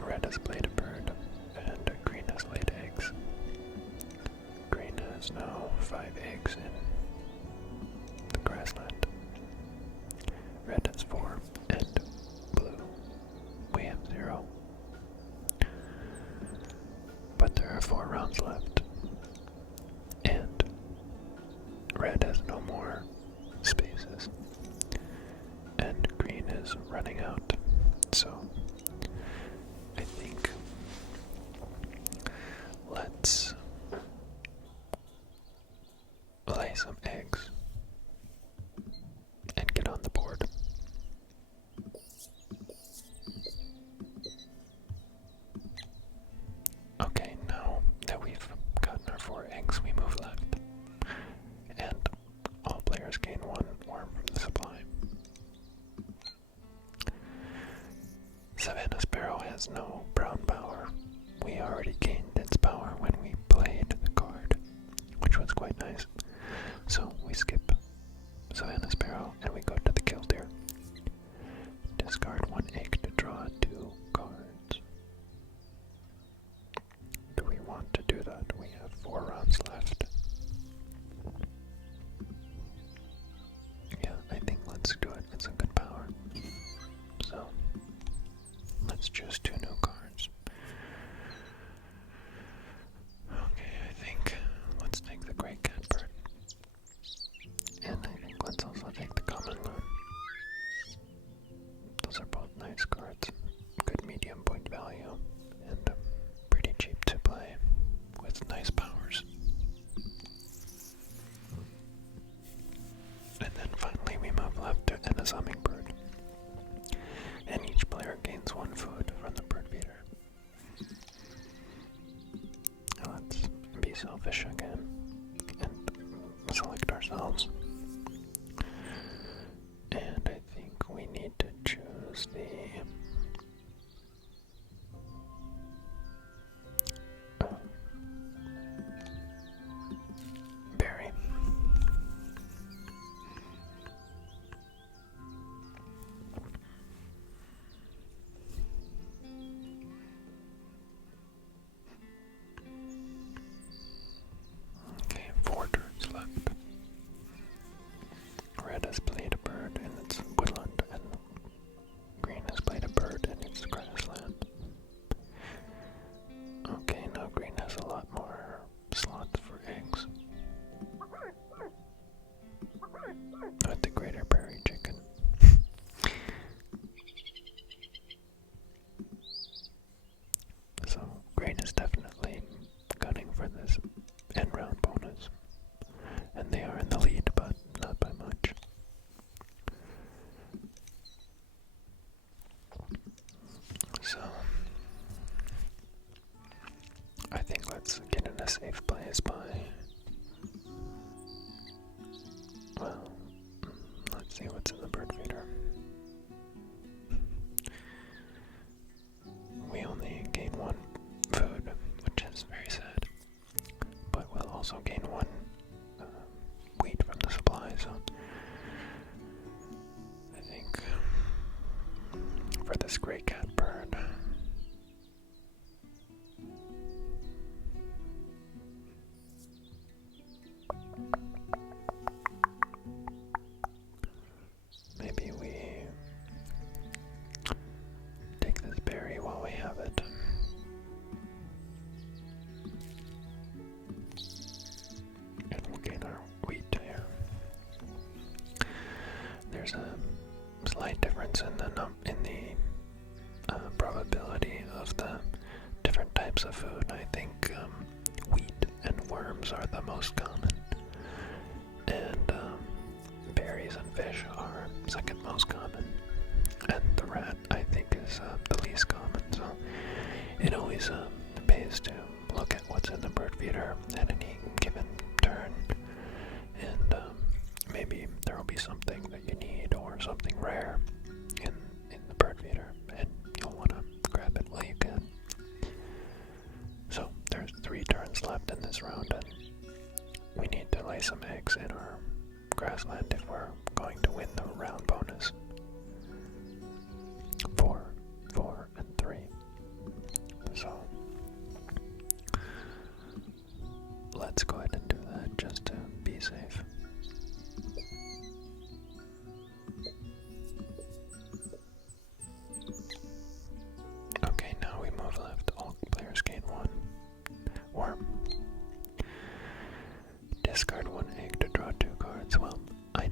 Red has played a bird, and green has laid eggs. So, I think let's lay some eggs and get on the board. Okay, now that we've gotten our 4 eggs, we move left. And all players gain 1 worm from the supply. Savannah Sparrow has no brown power. We already gained its power when we played the card, which was quite nice. So we skip Savannah Sparrow and we go to the Killdeer. Discard 1 egg to draw 2 cards. Do we want to do that? We have 4 rounds left. Yeah, I think let's do it. It's a good power. So, let's choose 2 new cards. Okay, I think let's take the Great Catbird. And I think let's also take the Common Loon. Those are both nice cards. Good medium point value. And pretty cheap to play with nice powers. And then finally we move left to a Hummingbird. And each player gains 1 food from the bird feeder. Let's be selfish again and select ourselves. And I think we need to choose the berry. Okay, 4 turns left. Red has played a bird in its woodland, and green has played a bird in its grassland. Okay, now green has a lot more slots for eggs. With the greater prairie chicken. So, green is definitely gunning for this end round bonus. And they are in the lead, but not by much. So, I think let's get in a safe place by, well, let's see what's in the bird feeder. We only gain 1 food, which is very sad, but we'll also gain 1 wheat from the supply, so I think for this Great Catbird, maybe we take this berry while we have it. And we'll gain our wheat here. There's a slight difference in the probability of the different types of food. I think wheat and worms are the most common, and berries and fish are second most common, and the rat I think is the least common. So it always pays to look at what's in the bird feeder at any given turn, and maybe there will be something that you need or something rare in the bird feeder, and you'll want to grab it while you can. So there's 3 turns left in this round, and we need to lay some eggs in our grassland if we're going to win the round bonus. 4, 4, and 3. So let's go ahead and do that just to be safe. Okay, now we move left. All players gain 1 worm. Discard 1 egg to draw 2 cards. Well, I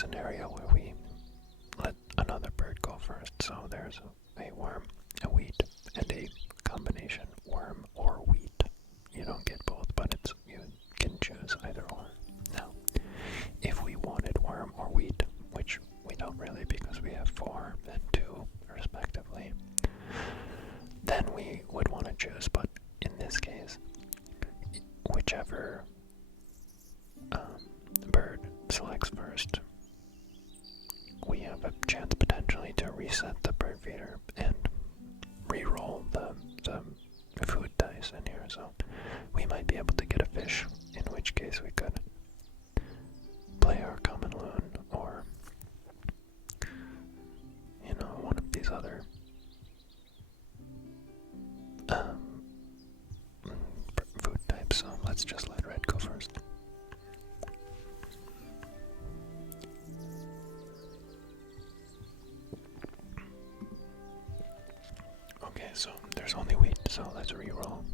scenario where we let another bird go first. So there's a worm, a wheat, and a combination worm or wheat. You don't get both, but you can choose either or. Now, if we wanted worm or wheat, which we don't really because we have 4 and 2 respectively, then we would want to choose, but in this case, whichever bird selects first, we have a chance potentially to reset the bird feeder and re-roll the food dice in here, so we might be able to get a fish, in which case we could play our common loon, or one of these other food types. So let's just let red go first. Okay, so there's only wheat, so let's re-roll.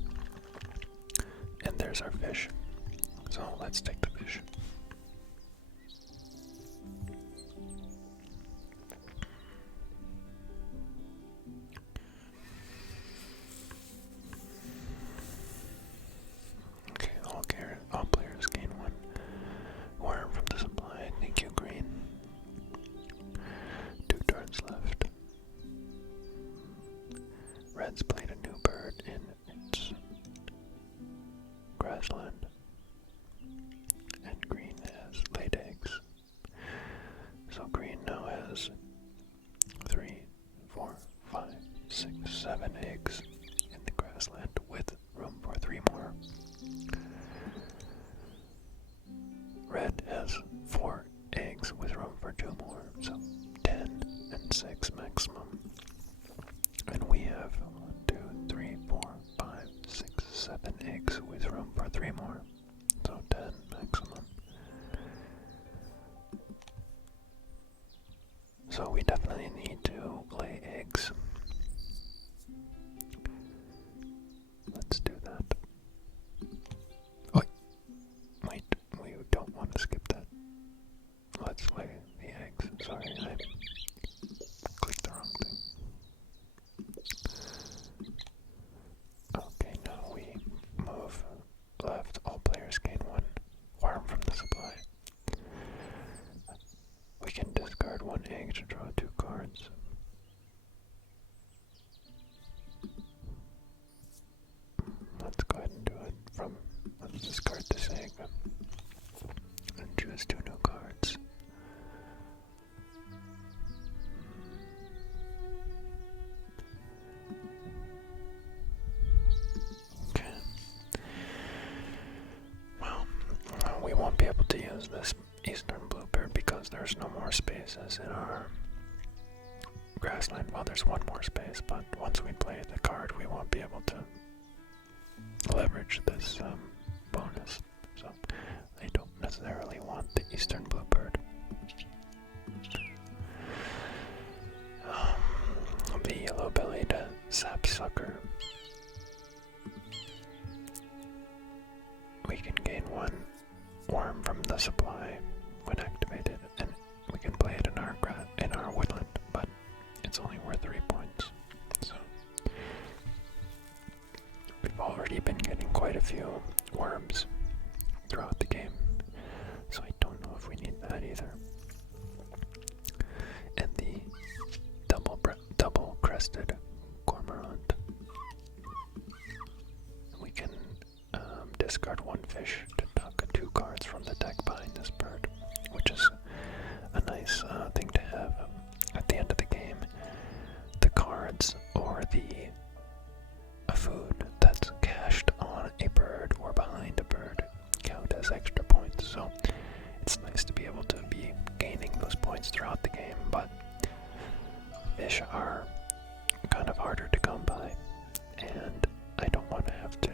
And there's our fish, so let's take the fish. Okay, all players gain 1 worm from the supply. Thank you, green. 2 turns left. Red's played a new bird in its grassland, and green has laid eggs. So green now has 3, 4, 5, 6, 7 eggs in the grassland with room for 3 more. Red has 4 eggs with room for 2 more, so 10 and 6 maximum. And we have 1, 2, 3, 4, 5, 6, 7 eggs with room for 3 more, so 10 maximum. So we definitely need to lay eggs. Let's do that. Oh, wait, we don't want to skip that. Let's lay the eggs. Sorry, I clicked the wrong thing. Okay, now we move left. All players gain 1 worm from the supply. We can discard 1 egg to draw 2 cards. Let's go ahead and do it let's discard this egg and choose 2 new cards. Okay. Well, we won't be able to use this eastern bluebird because there's no more spaces in our grassland. Well, there's 1 more space, but once we play the card, we won't be able to leverage this bonus. So I don't necessarily want the eastern bluebird. The yellow-bellied sapsucker. We can gain 1 worm from the supply when activated, and we can play it in our woodland, but it's only worth 3 points. So we've already been getting quite a few worms throughout the game, so I don't know if we need that either. And the double-crested cormorant. We can discard 1 fish to tuck 2 cards from the deck behind this bird, which is a nice thing to have at the end of the game. The cards or a food that's cached on a bird or behind a bird count as extra points, so it's nice to be able to be gaining those points throughout the game, but fish are kind of harder to come by, and I don't want to have to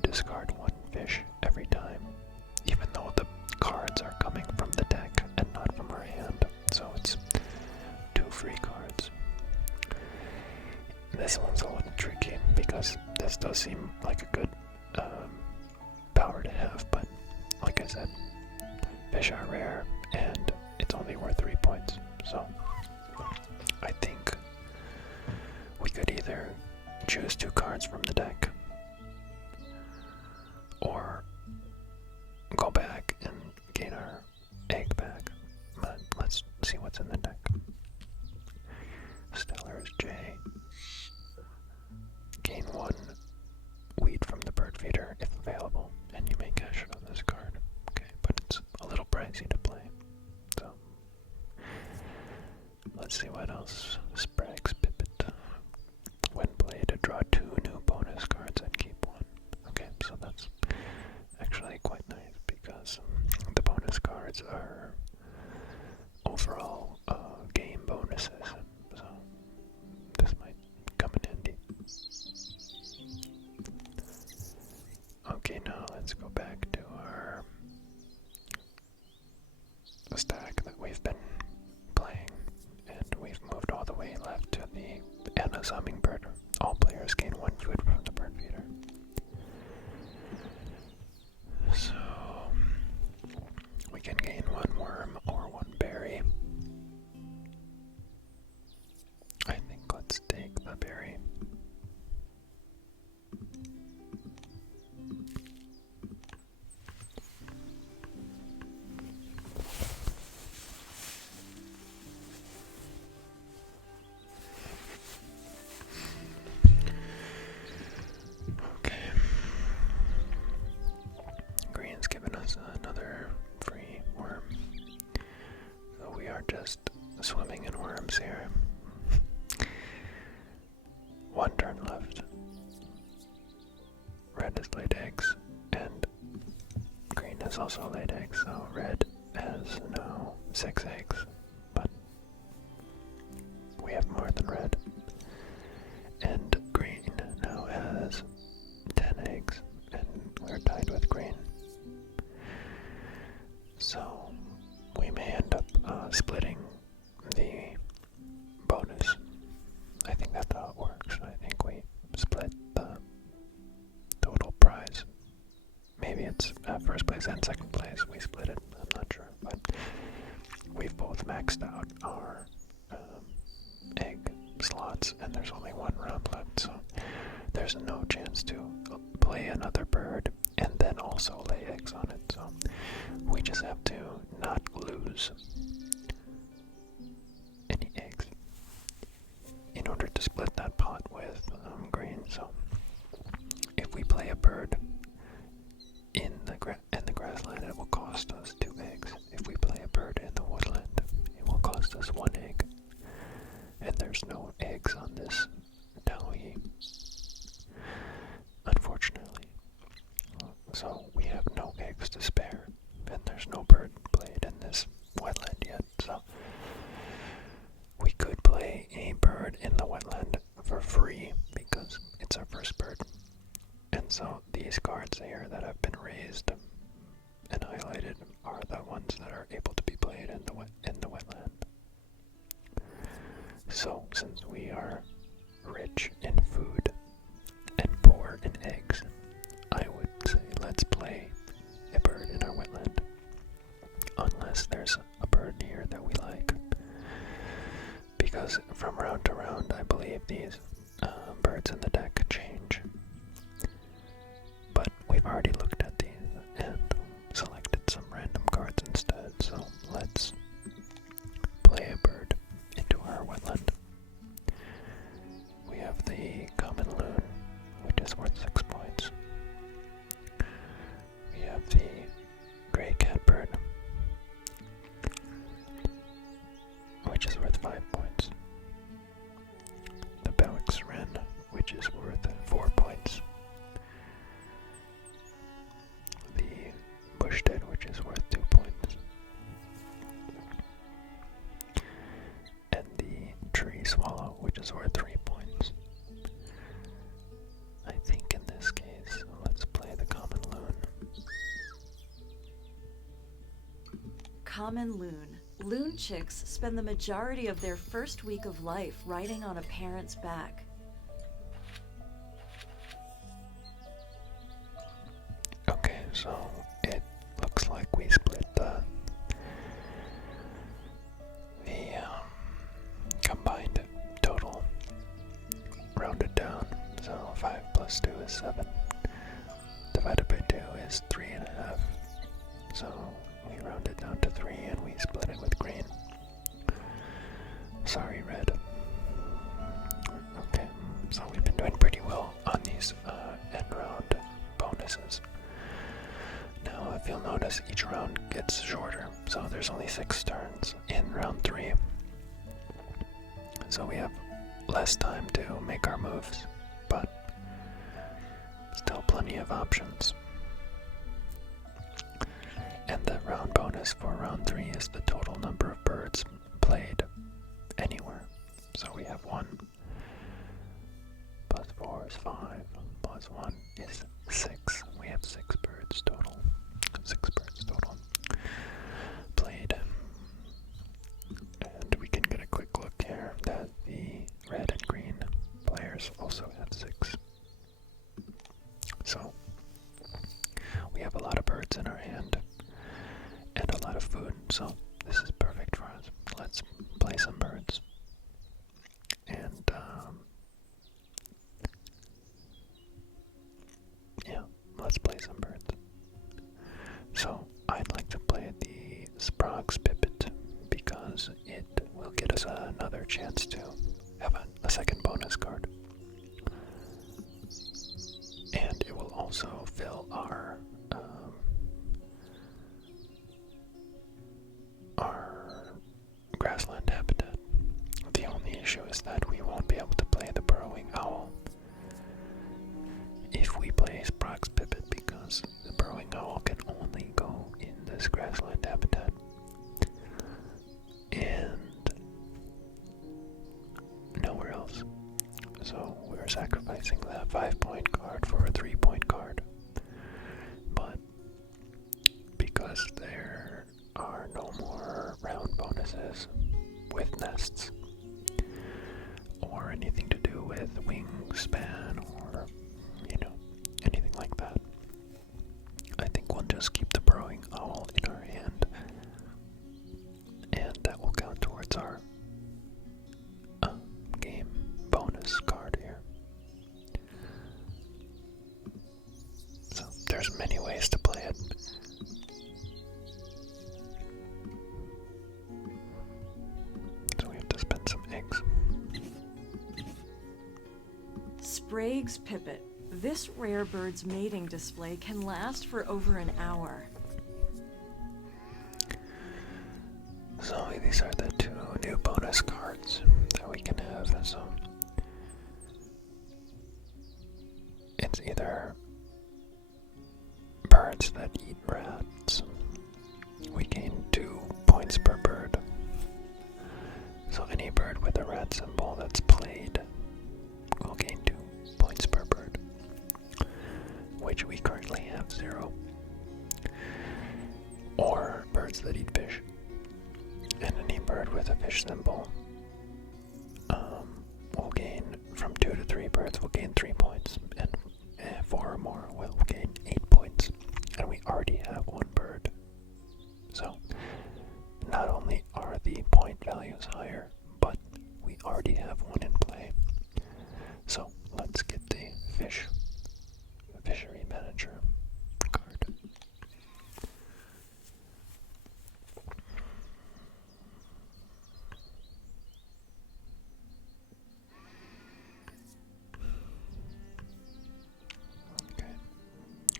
discard 1 fish every time, even though the cards are coming from the deck and not from our hand, so it's 2 free cards. This one's a little tricky because this does seem like a good power to have, but like I said, fish are rare, and it's only worth 3 points. So I think we could either choose 2 cards from the deck or go back and gain our egg back. But let's see what's in the deck. Stellar is J. Gain 1 wheat from the bird feeder if available, and you may cash it on this card. Okay, but it's a little pricey to play. So let's see what else. Spragg's Pipit. When played, draw 2 new bonus cards and keep 1. Okay, so that's actually quite nice because the bonus cards are overall game bonuses. So this might come in handy. Okay, now let's go back to our stack that we've been playing, and we've moved all the way left to the Anna's Hummingbird. All players gain 1 food from the bird feeder. So we can gain 1 worm or 1 berry. I think let's take the berry. Okay. Green's given us another free worm. So we are just swimming in worms here. 1 turn left. Red has laid eggs, and green has also laid eggs, so red has now 6 eggs, but we have more than red. And green now has 10 eggs, and we're tied with green. So we may end up splitting the bonus. I think that's how it works. I think we split the total prize. Maybe it's first place and second place. We split it. I'm not sure, but we've both maxed out our egg slots, and there's only 1 round left, so there's no chance to play another bird and then also lay eggs on it. So we just have to not lose any eggs in order to split that pot with green. So if we play a bird in the grassland, it will cost us 2 eggs. If we play a bird in the woodland, it will cost us 1 egg. And there's no eggs on this Taui, unfortunately. So we have no eggs to spare, and there's no bird played in this wetland yet. So we could play a bird in the wetland for free because it's our first bird. And so these cards here that have been raised and highlighted are the ones that are able to be played in the wetland. So since we are rich in food and poor in eggs, I would say let's play a bird in our wetland. Unless there's a bird here that we like. Because from round to round, I believe these birds in the deck change. But we've already looked at these and selected some random cards instead, so let's play a bird into our wetland. We have the common loon, which is worth 6 points. We have the gray catbird, which is worth 5 points. The Bowix wren, which is worth 4 points. The bushted, which is worth 2 points. And the tree swallow, which is worth 3 points. I think in this case, let's play the common loon. Common loon. Loon chicks spend the majority of their first week of life riding on a parent's back. Okay, so it looks like we split the 7. Divided by 2 is 3.5. So we round it down to 3 and we split it with green. Sorry, red. Okay, so we've been doing pretty well on these end round bonuses. Now, if you'll notice, each round gets shorter, so there's only 6 turns in round 3. So we have less time to make our moves, but still plenty of options. And the round bonus for round 3 is the total number of birds played anywhere. So we have 1 plus 4 is 5, plus 1 is 6. We have 6 birds total. 6 birds total played. And we can get a quick look here that the red and green players also had 6. So we have a lot of birds in our hand and a lot of food, so this is perfect for us. Let's play some birds. And yeah, let's play some birds. So I'd like to play the Sprague's Pipit because it will get us another chance to have a second bonus card. And it will also fill our grassland habitat. The only issue is that we won't be able to play the burrowing owl if we play Sprague's Pipit, because the burrowing owl can only go in this grassland habitat. And nowhere else. So we're sacrificing that 5-point card for a 3-point card. But because there are no more round bonuses with nests or anything to do with Wingspan or, anything like that, I think we'll just keep the burrowing owl in our hand, and that will count towards our game bonus card here. So there's many ways to play it. So we have to spend some eggs. Sprague's Pipit. This rare bird's mating display can last for over an hour. So these are the 2 new bonus cards that we can have. So it's either birds that eat rats. We gain 2 points per bird. So any bird with a rat symbol that's played will gain 2 points per bird, which we currently have 0. Or birds that eat fish. And any bird with a fish symbol will gain, from 2 to 3 birds will gain 3 points, and 4 or more will gain 8 points. And we already have 1 bird. So not only are the point values higher, but we already have 1 in play. So let's get the fishery manager card. Okay,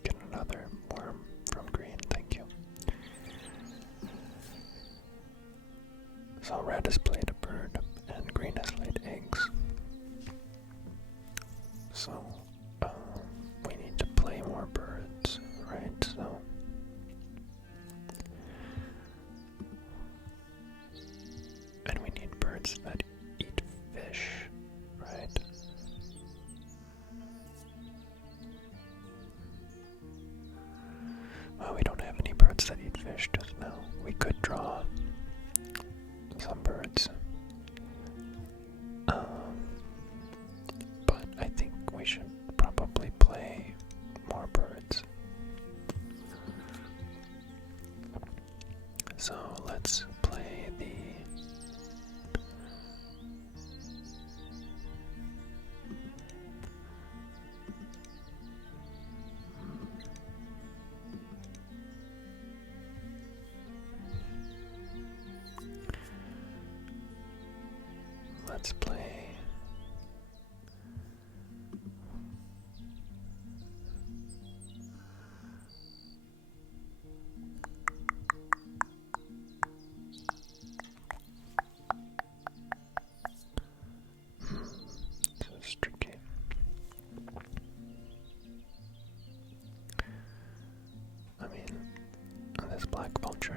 get another worm from green, thank you. So red has played a bird and green has laid eggs. So we need to play more birds, right? So and we need birds that eat fish, right? Well, we don't have any birds that eat fish just now. We could draw some birds. But I think we should probably play more birds. So let's play the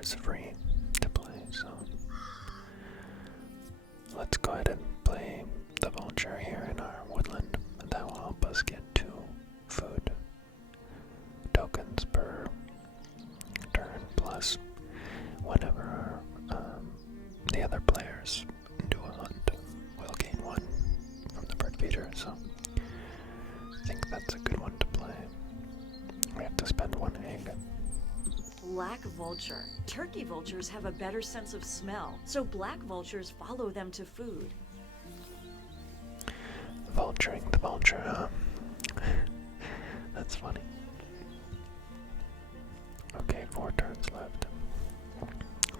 is free to play, so let's go ahead and play the vulture here in our woodland, and that will help us get 2 food tokens per turn, plus whenever the other players do a hunt, we'll gain 1 from the bird feeder, so I think that's a good one to play. We have to spend 1 egg. Black vulture. Turkey vultures have a better sense of smell, so black vultures follow them to food. Vulturing the vulture, huh? That's funny. Okay, 4 turns left.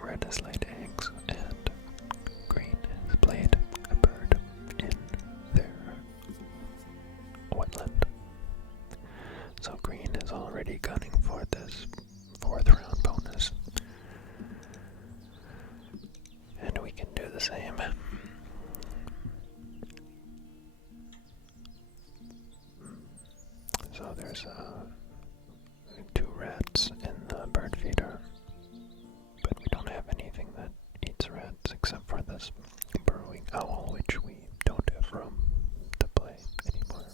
Red has laid eggs, and green has played a bird in their wetland. So green is already gunning for this 4th round bonus. And we can do the same. So there's 2 rats in the bird feeder, but we don't have anything that eats rats except for this burrowing owl, which we don't have room to play anymore.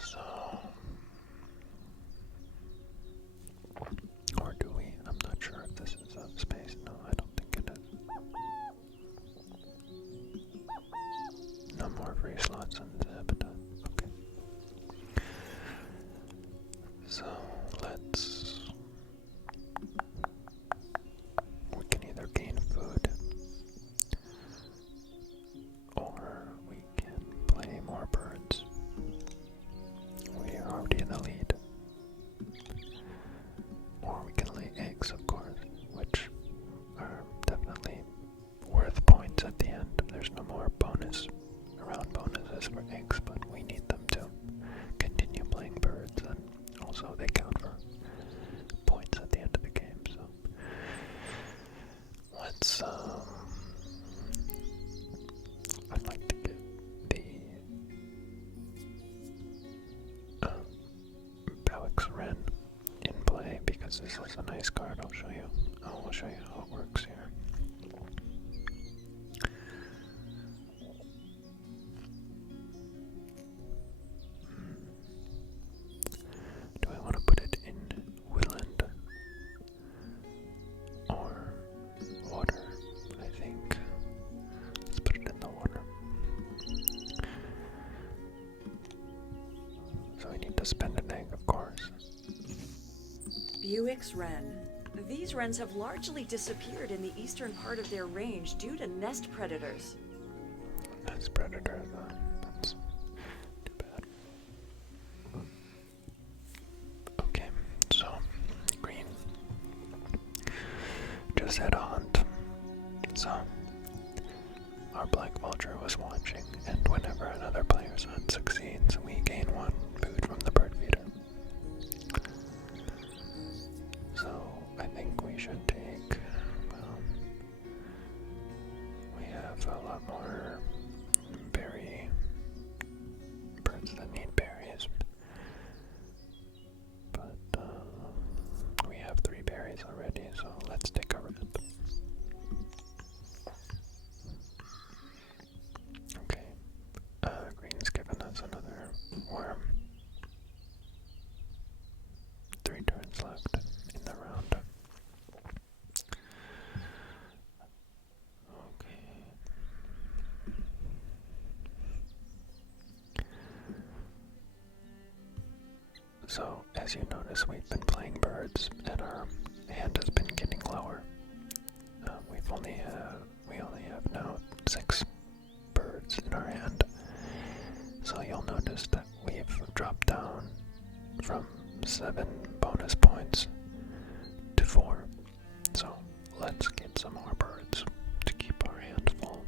So, or do we? I'm not sure if this is a space. No, I don't think it is. No more free slots in the habitat. Okay. So we can either gain food or we can play more birds. We are already in the lead. Or we can lay eggs, of course, which are definitely worth points at the end. There's no more round bonuses for eggs, but we need them to continue playing birds, and also they count for points at the end of the game. So let's I'd like to get the Bowix Wren in play because this is a nice card. I'll show you how it works here. Do I want to put it in woodland or water? I think let's put it in the water. So we need to spend an egg, of course. Buick's wren. These wrens have largely disappeared in the eastern part of their range due to nest predators. Nest predator, that's too bad. Okay, so green just had a hunt. So our black vulture was watching, and whenever another player's hunt succeeds, we gain 1 food from the bird feeder. So I think we should take, we have a lot more birds that need berries, but we have 3 berries already, so let's take a red. Okay, green's given us another worm. 3 turns left in the round. Okay. So, as you notice, we've been playing birds, and our hand has been getting lower. We only have now 6 birds in our hand. So you'll notice that we've dropped down from 7 bonus points to 4. So let's get some more birds to keep our hand full.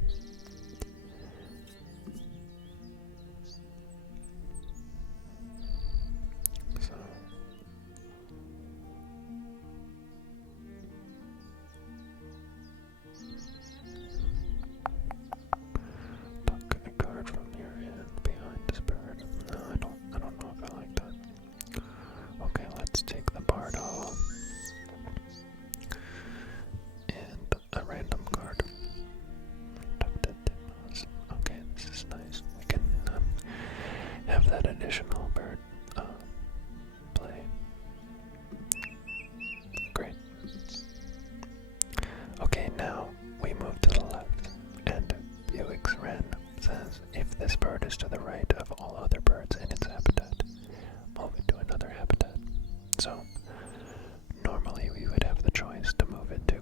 So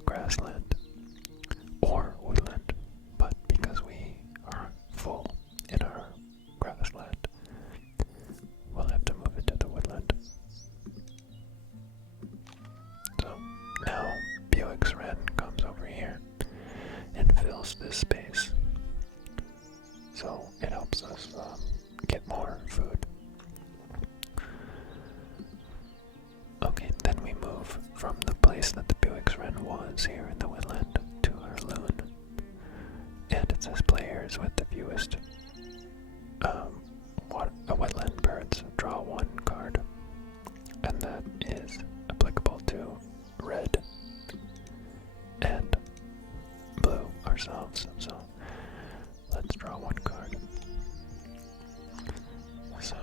grassland or woodland, but because we are full in our grassland, we'll have to move it to the woodland. So now Buick's Wren comes over here and fills this space. So it helps us get more food. Okay, then we move from the place that the Buick's Wren was here in the woodland to our loon. And it says players with the fewest wetland birds draw one card. And that is applicable to red and blue ourselves. So let's draw one card. So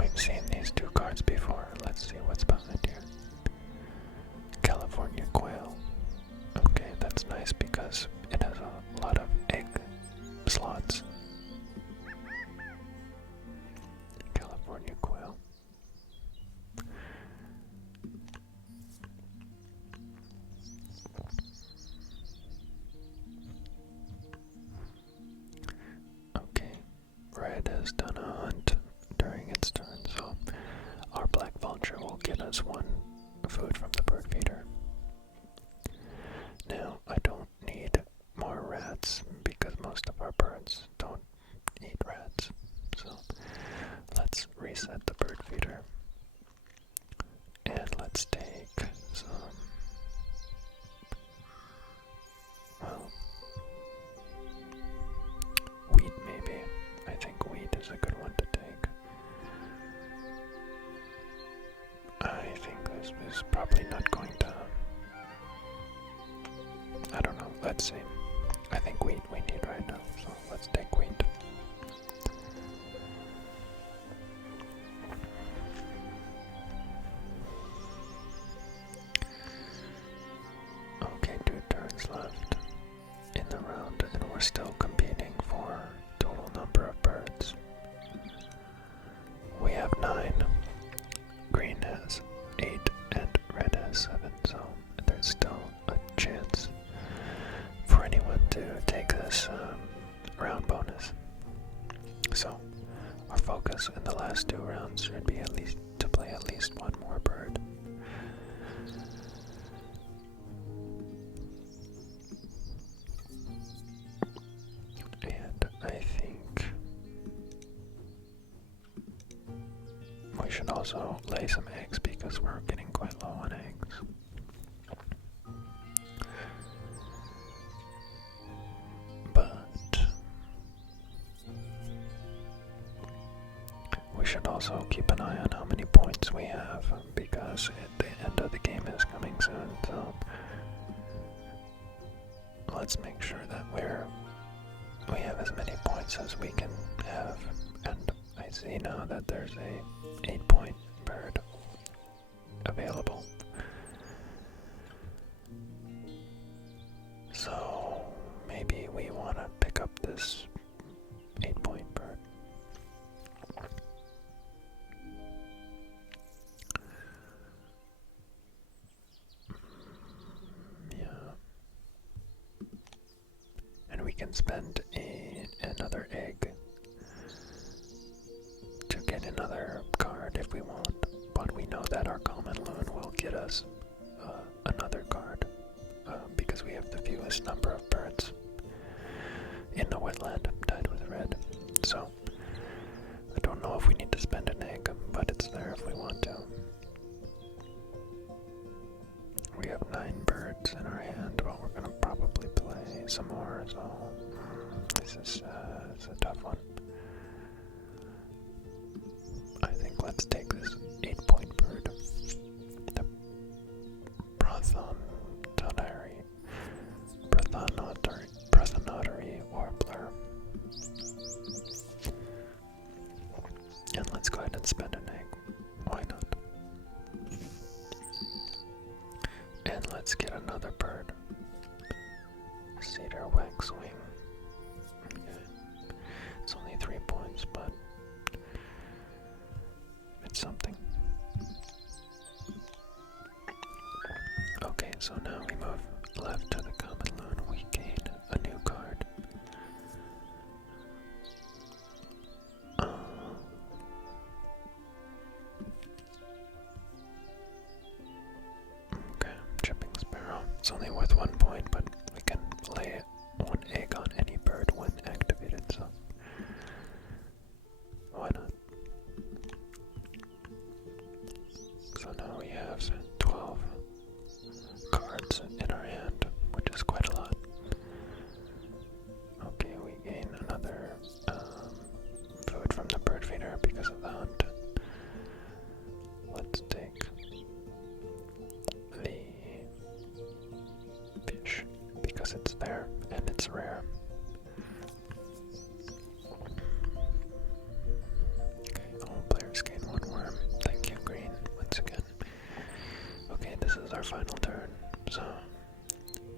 we've seen these two cards before. Let's see what's behind here. California quail. Okay, that's nice because it has a lot of egg slots. California quail. Okay, red has done a hunt during its turn, so our black vulture will get us one food from the bird feeder. Now, I don't need more rats because most of our birds don't eat rats. So let's reset the bird feeder. And let's take some, well, wheat maybe. I think wheat is a good one to take. I think this is probably not going to, I don't know, let's see. I think wheat we need right now, so let's take wheat. Okay, 2 turns left in the round, and we're still competing for total number of birds. We have 9. Green has 8 and red has 7, so there's still a chance for anyone to take this round bonus. So our focus in the last 2 rounds should be at least to play at least one more bird. And I think we should also lay some eggs because we're getting quite low on eggs. But we should also keep an eye on how many points we have because the end of the game is coming soon. So let's make sure that we have as many points as we can have. And I see now that there's a 8-point bird available. So maybe we want to pick up this 8-point bird. Yeah. And we can spend another egg to get another card if we want, but we know that our common loon will get us another card because we have the fewest number of birds in the wetland tied with red. So I don't know if we need to spend an egg, but it's there if we want to. We have 9 birds in our hand, but we're gonna probably play some more, so this is a tough one. I think let's take this 8-point bird. The Prothonotary warbler. And let's go ahead and spend an egg. Why not? And let's get another bird. Cedar waxwing. Okay. It's only 3 points, but it's something. It's only worth 1 point, but we can lay 1 egg on any bird when activated, so why not? So now we have 12 cards in our hand, which is quite a lot. Okay, we gain another food from the bird feeder because of the hunt. Let's take the fish because it's there and it's rare. Okay, all players gain 1 worm. Thank you, green, once again. Okay, this is our final turn. So,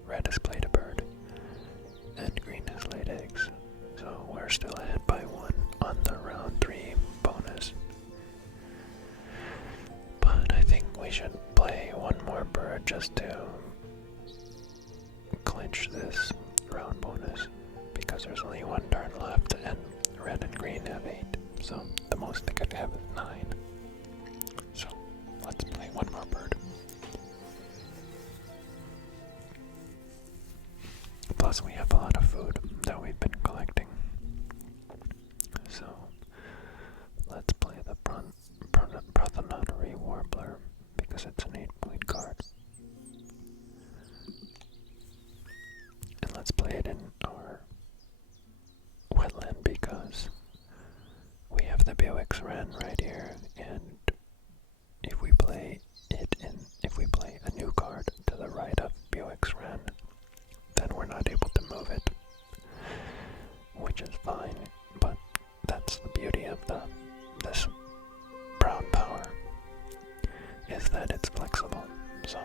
red has played a bird, and green has laid eggs. So we're still ahead by 1 on the round 3 bonus. But I think we should play 1 more bird just to clinch this round bonus, because there's only 1 turn left, and red and green have 8. So the most they could have is 9. So let's play 1 more bird. Plus we have a lot of food that we've been collecting. So let's play the Prothonotary Warbler because it's an 8-point card. And let's play it in our wetland because we have the Buick's Wren right here, and if we play a new card to the right of Buick's Wren, then we're not able to move it, which is fine, but that's the beauty of this brown power, is that it's flexible. So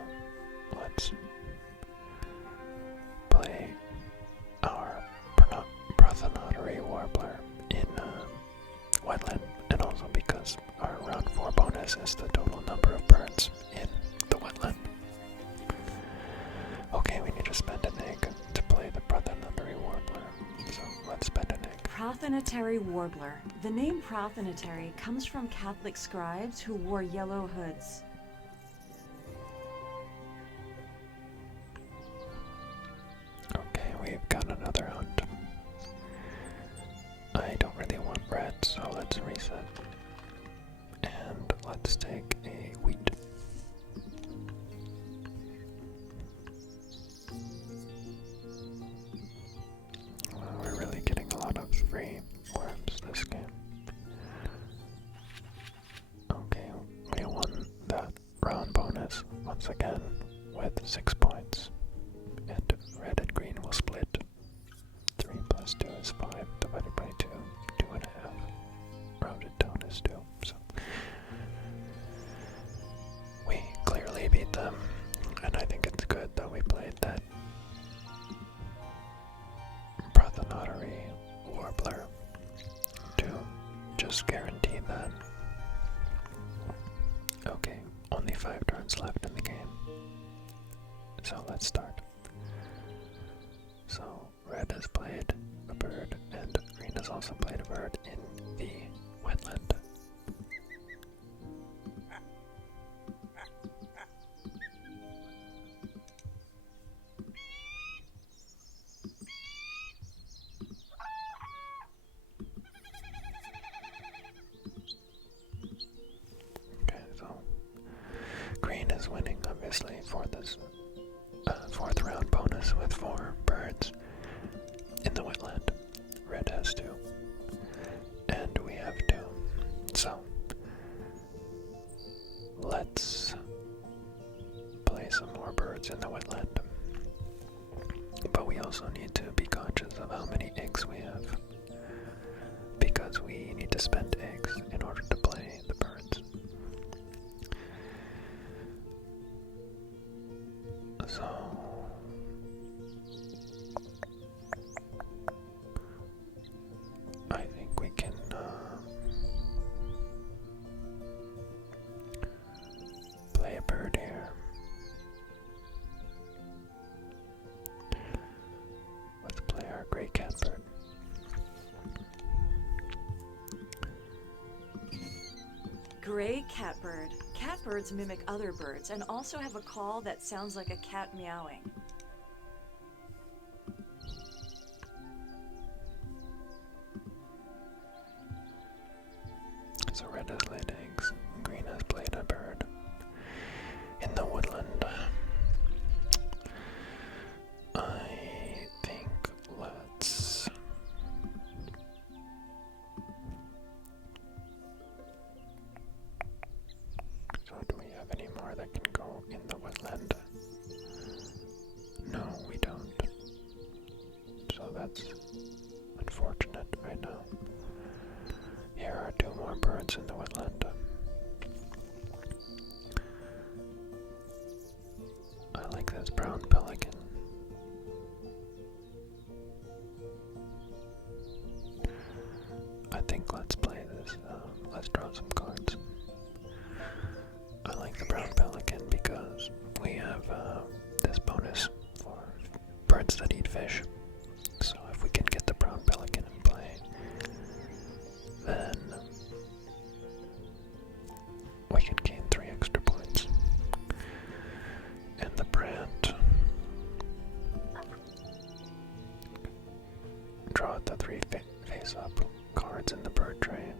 let's play our Prothonotary Warbler in wetland, and also because our round 4 bonus is the total number of birds in the wetland. Okay, we need to spend an egg to play the Prothonotary Warbler, so let's spend an egg. Prothonotary Warbler. The name Prothonotary comes from Catholic scribes who wore yellow hoods. Okay, we've got another hunt. I don't really want red, so let's reset. And let's take a wheat. Well, we're really getting a lot of free worms this game. Okay, we won that round bonus once again with 6 points. And red and green will split. 3 plus 2 is 5, divided by 2, 2.5. Rounded down is 2. So we clearly beat them, and I think it's good that we played that Prothonotary Warbler to just guarantee that. Okay, only 5 turns left in the game. So let's start. So red has played a bird, and green has also played a bird in the wetland. Okay, so green is winning, obviously, for this 4th round bonus with 4 birds in the wetland. Red has 2, and we have 2. So let's play some more birds in the wetland. But we also need to be conscious of how many eggs we have, because we need to spend eggs in order to play the birds. So I think we can play a bird here. Let's play our gray catbird. Gray catbird. Catbirds mimic other birds and also have a call that sounds like a cat meowing. So red has laid eggs, green has played a bird in the woodland. I think let's... So do we have any more that can go in the woodland? No, we don't. So that's unfortunate right now. Here are 2 more birds in the woodland. I like this brown pelican. I think let's play this. Let's draw some cards. I like the brown pelican because we have this bonus for birds that eat fish. So if we can get the brown pelican in play, then we can gain 3 extra points. And the brant, draw the 3 face-up cards in the bird tray.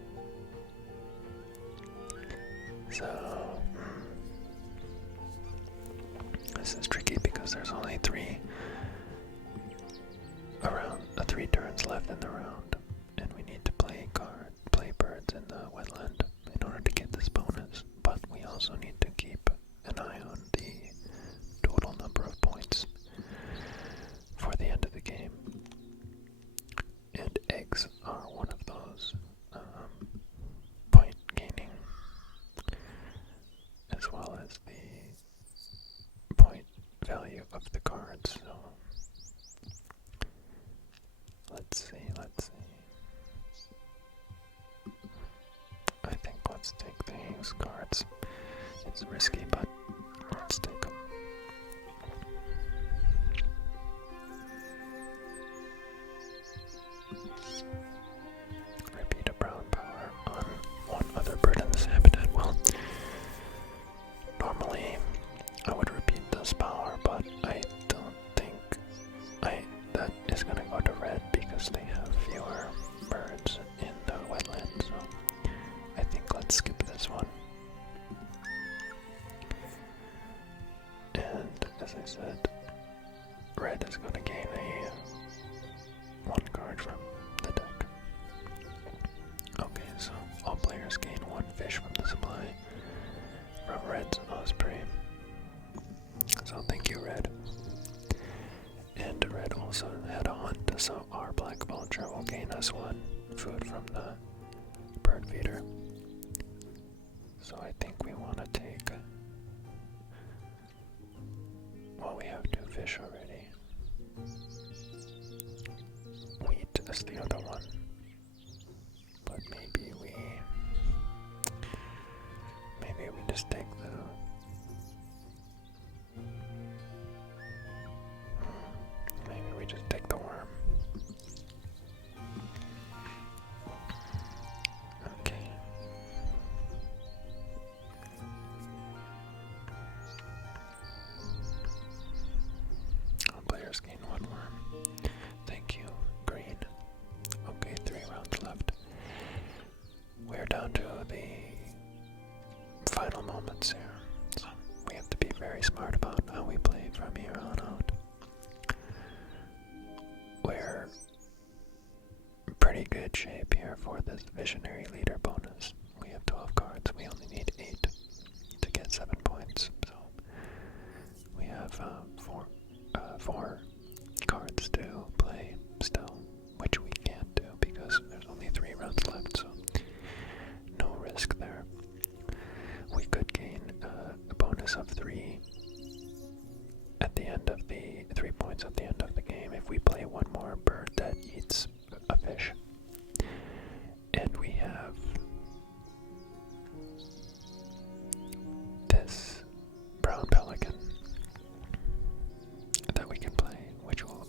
So this is tricky because there's only 3 turns left in the round, and we need to play birds in the wetland in order to get this bonus. But we also need to keep an eye on the total number of points for the end of the game. And eggs are one of those point gaining, as well as the point value of the cards. So let's see. I think let's take these cards. It's risky, but let's take them. Repeat a brown power on one other bird in this habitat. Well, normally I would repeat this power, but I don't think that is going to go to red because they have fewer birds in the wetland. So I think let's skip this one. And as I said, red is going to gain one card from the deck. Okay, so all players gain 1 fish from the supply from red's osprey. So thank you, red. And red also had a hunt, so our black vulture will gain us 1 food from the bird feeder. So I think we want to take... Well, we have 2 fish already. Wheat is the other one. But maybe we just take the... Maybe we just take the worm. Okay. All players gain 1 worm. Thank you, green. Okay, 3 rounds left. We're down to the final moments here. So we have to be very smart about how we play from here on out. We're in pretty good shape here for this visionary leader bonus. We have 12 cards. We only need 8 to get 7 points. So we have 4 cards to play still, which we can't do because there's only 3 rounds left. So no risk there. We could gain a bonus of 3 at the end of the 3 points at the end of the game if we play 1 more bird that eats a fish. And we have this brown pelican that we can play, which will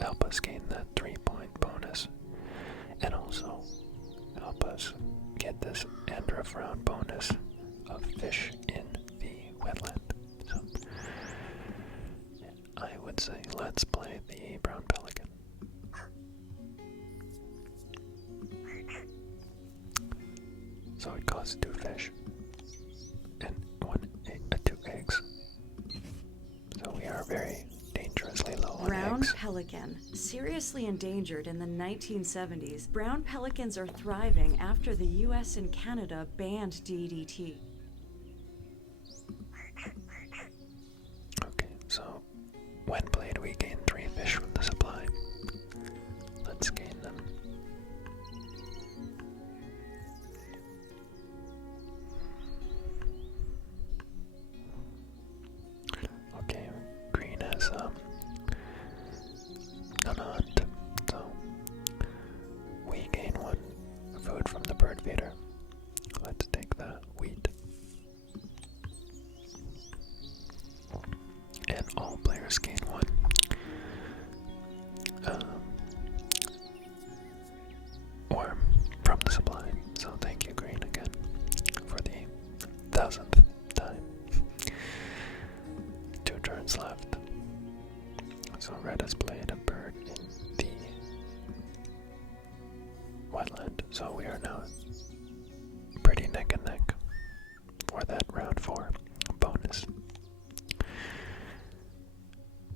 help us gain that 3-point bonus, and also help us get this end of round bonus of very dangerously low on Brown eggs. pelican. Seriously endangered in the 1970s, brown pelicans are thriving after the US and Canada banned DDT. Okay, so when played, we gain 3 fish from the supply. Let's gain them. Okay, green has an hunt, so we gain 1 food from the bird feeder. Let's take the wheat. And all players gain 1 worm from the supply. So thank you, green, again for the 1000th time. 2 turns left. So red has played a bird in the wetland. So we are now pretty neck and neck for that round 4 bonus.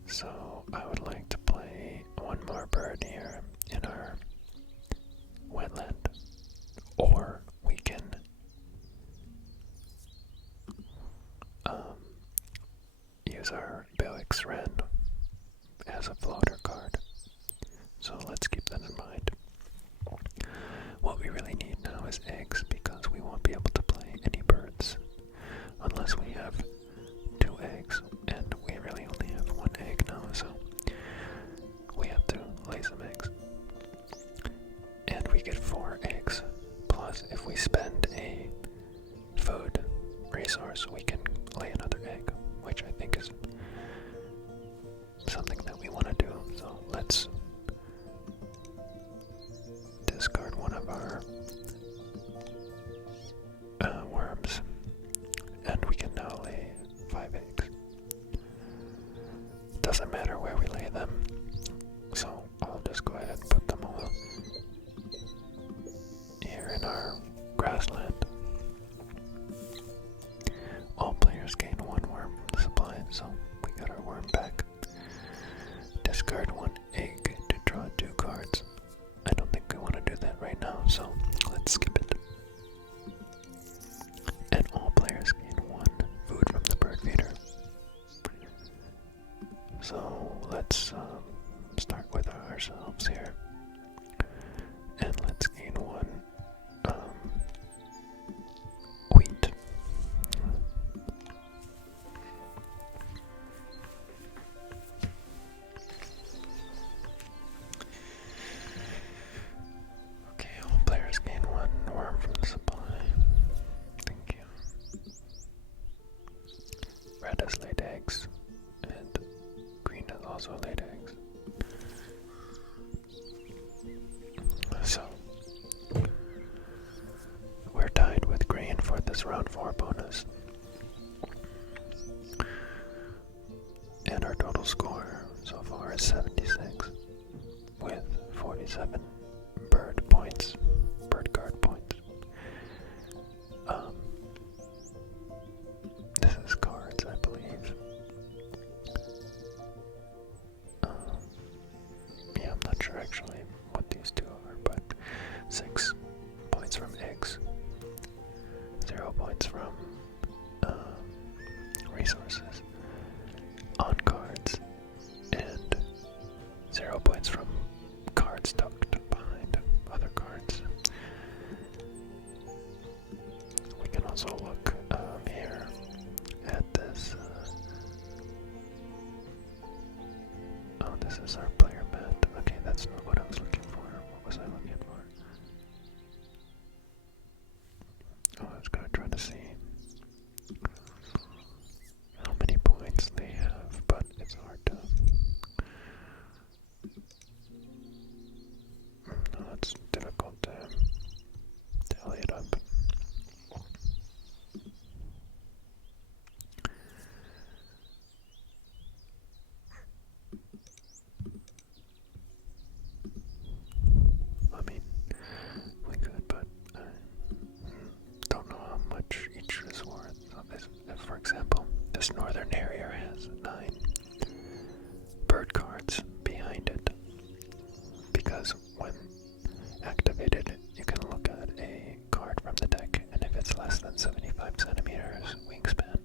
So I would like to play 1 more bird here in our wetland, or we can use our Billix Wren as a floater card. So let's keep that in mind. What we really need now is eggs, because we won't be able to play any birds unless we have 2 eggs, and we really only have 1 egg now, so we have to lay some eggs. And we get 4 eggs, plus if we spend a food resource, we can lay another egg, which I think is something that we want to do. So let's discard 1 of our worms, and we can now lay 5 eggs. Doesn't matter where we lay them, so I'll just go ahead and put them all here in our grassland. All players gain 1 worm from the supply, so we got our worm back. Discard 1 egg to draw 2 cards. I don't think we want to do that right now, so let's skip it. And all players gain 1 food from the bird feeder. So let's start with ourselves here. And let's gain 1 wheat. Okay, all players gain 1 worm from the supply. Thank you. Red has laid eggs, and green has also laid eggs. So we're tied with green for this round 4 bonus. And our total score so far is 76, with 47 bird points, bird card points. This is cards, I believe. Yeah, I'm not sure actually what these 2 are, but 6 points from eggs, 0 points from resources on cards, and 0 points from cards tucked behind other cards. We can also look here at this. Oh, this is our player mat. Okay, that's not what I was looking for. What was I looking for? Oh, I was gonna try to see how many points they have, but it's hard to. No, it's difficult to tally it up. I mean, we could, but I don't know how much each is worth. So if, for example, this northern area has 9, because when activated, you can look at a card from the deck, and if it's less than 75 centimeters wingspan,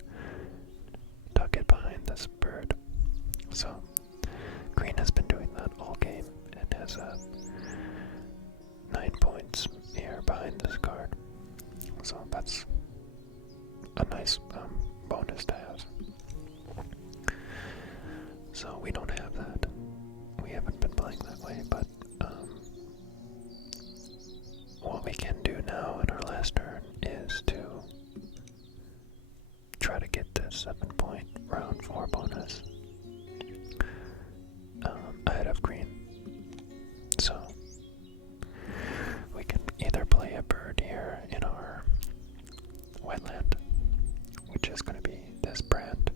tuck it behind this bird. So, green has been doing that all game and has 9 points here behind this card. So that's a nice bonus to have. So we don't have that. We haven't been playing that way, but what we can do now in our last turn is to try to get this 7-point round 4 bonus ahead of green. So we can either play a bird here in our wetland, which is going to be this brand,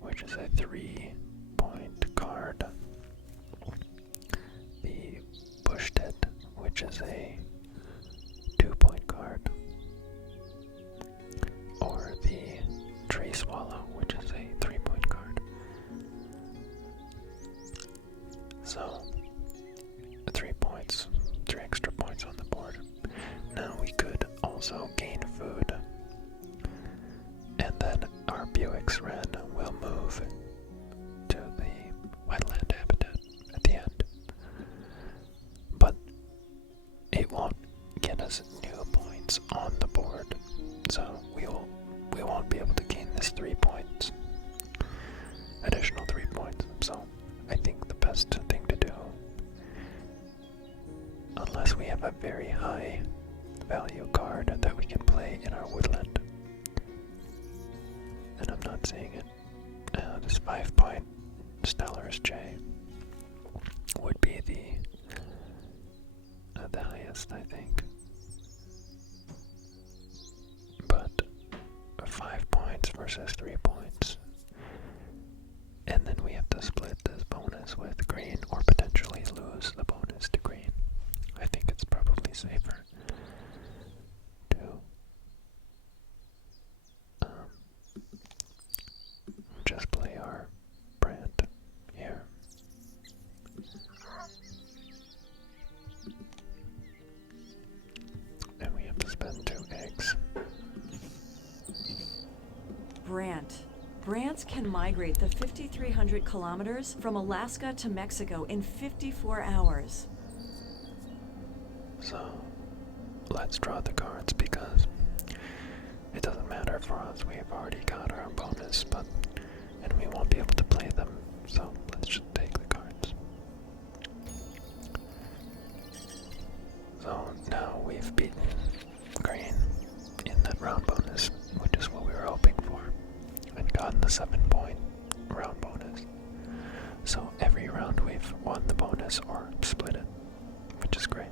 which is a 3-point card. The bush tit, which is a 2-point card. Or the tree swallow, which is a 3-point card. So, 3 points, 3 extra points on the board. Now we could also gain food, and then our Buick's Wren will move to the wetland habitat at the end. But it won't get us new points on the board, so we won't be able to gain this 3 points, additional 3 points. So I think the best thing to do, unless we have a very high value card that we can play in our woodland, and I'm not seeing it, this 5-point Stellar's J would be the highest, I think. But 5 points versus 3 points, and then we have to split this bonus with green, or potentially lose the bonus to green. I think it's probably safer to just play our brand here. And we have to spend 2 eggs. Brants can migrate the 5,300 kilometers from Alaska to Mexico in 54 hours. So, let's draw the cards because it doesn't matter for us. We've already got our bonus, and we won't be able to play them. So, let's just take the cards. So, now we've beaten green in that round bonus, which is what we were hoping for, and gotten the 7-point round bonus. So, every round we've won the bonus or split it, which is great.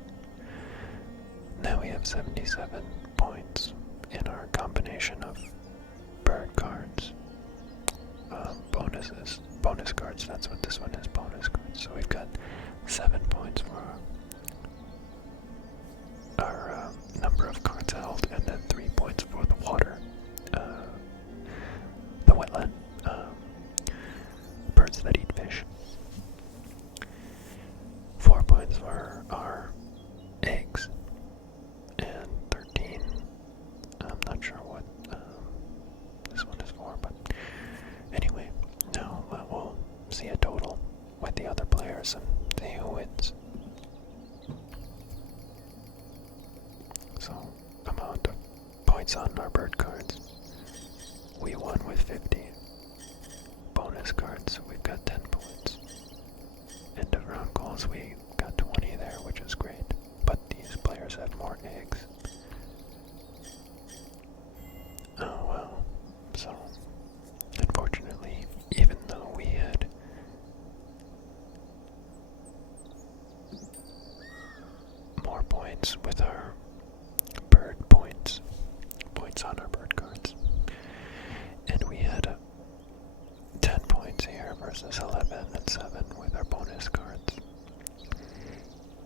Now we have 77 points in our combination of bird cards, bonus cards, that's what this one is, bonus cards. So we've got 7 points for our number of cards held, and then 3 points for the water, the wetland, birds that eat fish. 4 points for our eggs, and 13, I'm not sure what this one is for, but anyway, now we'll see a total with the other players and see who wins. So, amount of points on our bird cards. We won with 50. Bonus cards, we've got 10 points. End of round calls, we got 20 there, which is great. But these players have more eggs. Oh well. So, unfortunately, even though we had more points with our bird points on our bird cards, and we had 10 points here versus 11 and 7 with our bonus cards,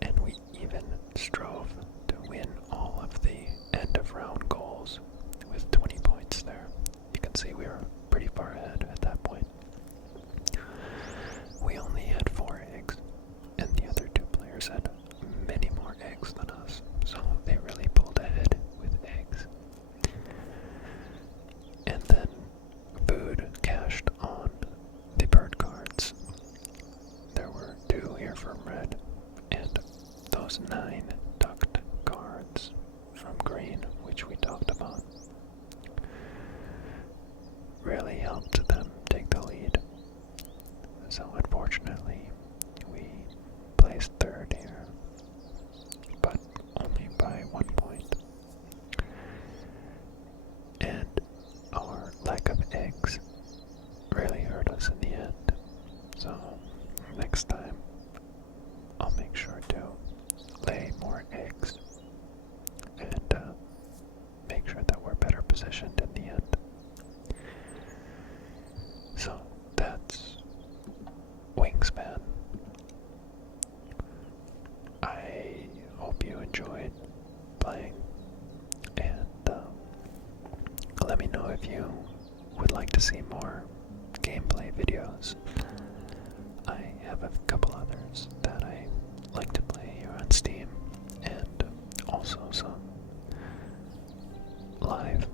and we even strove to win all of the end of round goals with 20 points there. You can see we were pretty far ahead at that point. We only had 4 eggs, and the other really helped them take the lead. So unfortunately, we placed third here, but only by 1 point. And our lack of eggs really hurt us in the end. So next time, I'll make sure to lay more eggs and make sure that we're better positioned in the end. So that's Wingspan. I hope you enjoyed playing, and let me know if you would like to see more gameplay videos. I have a couple others that I like to play here on Steam, and also some live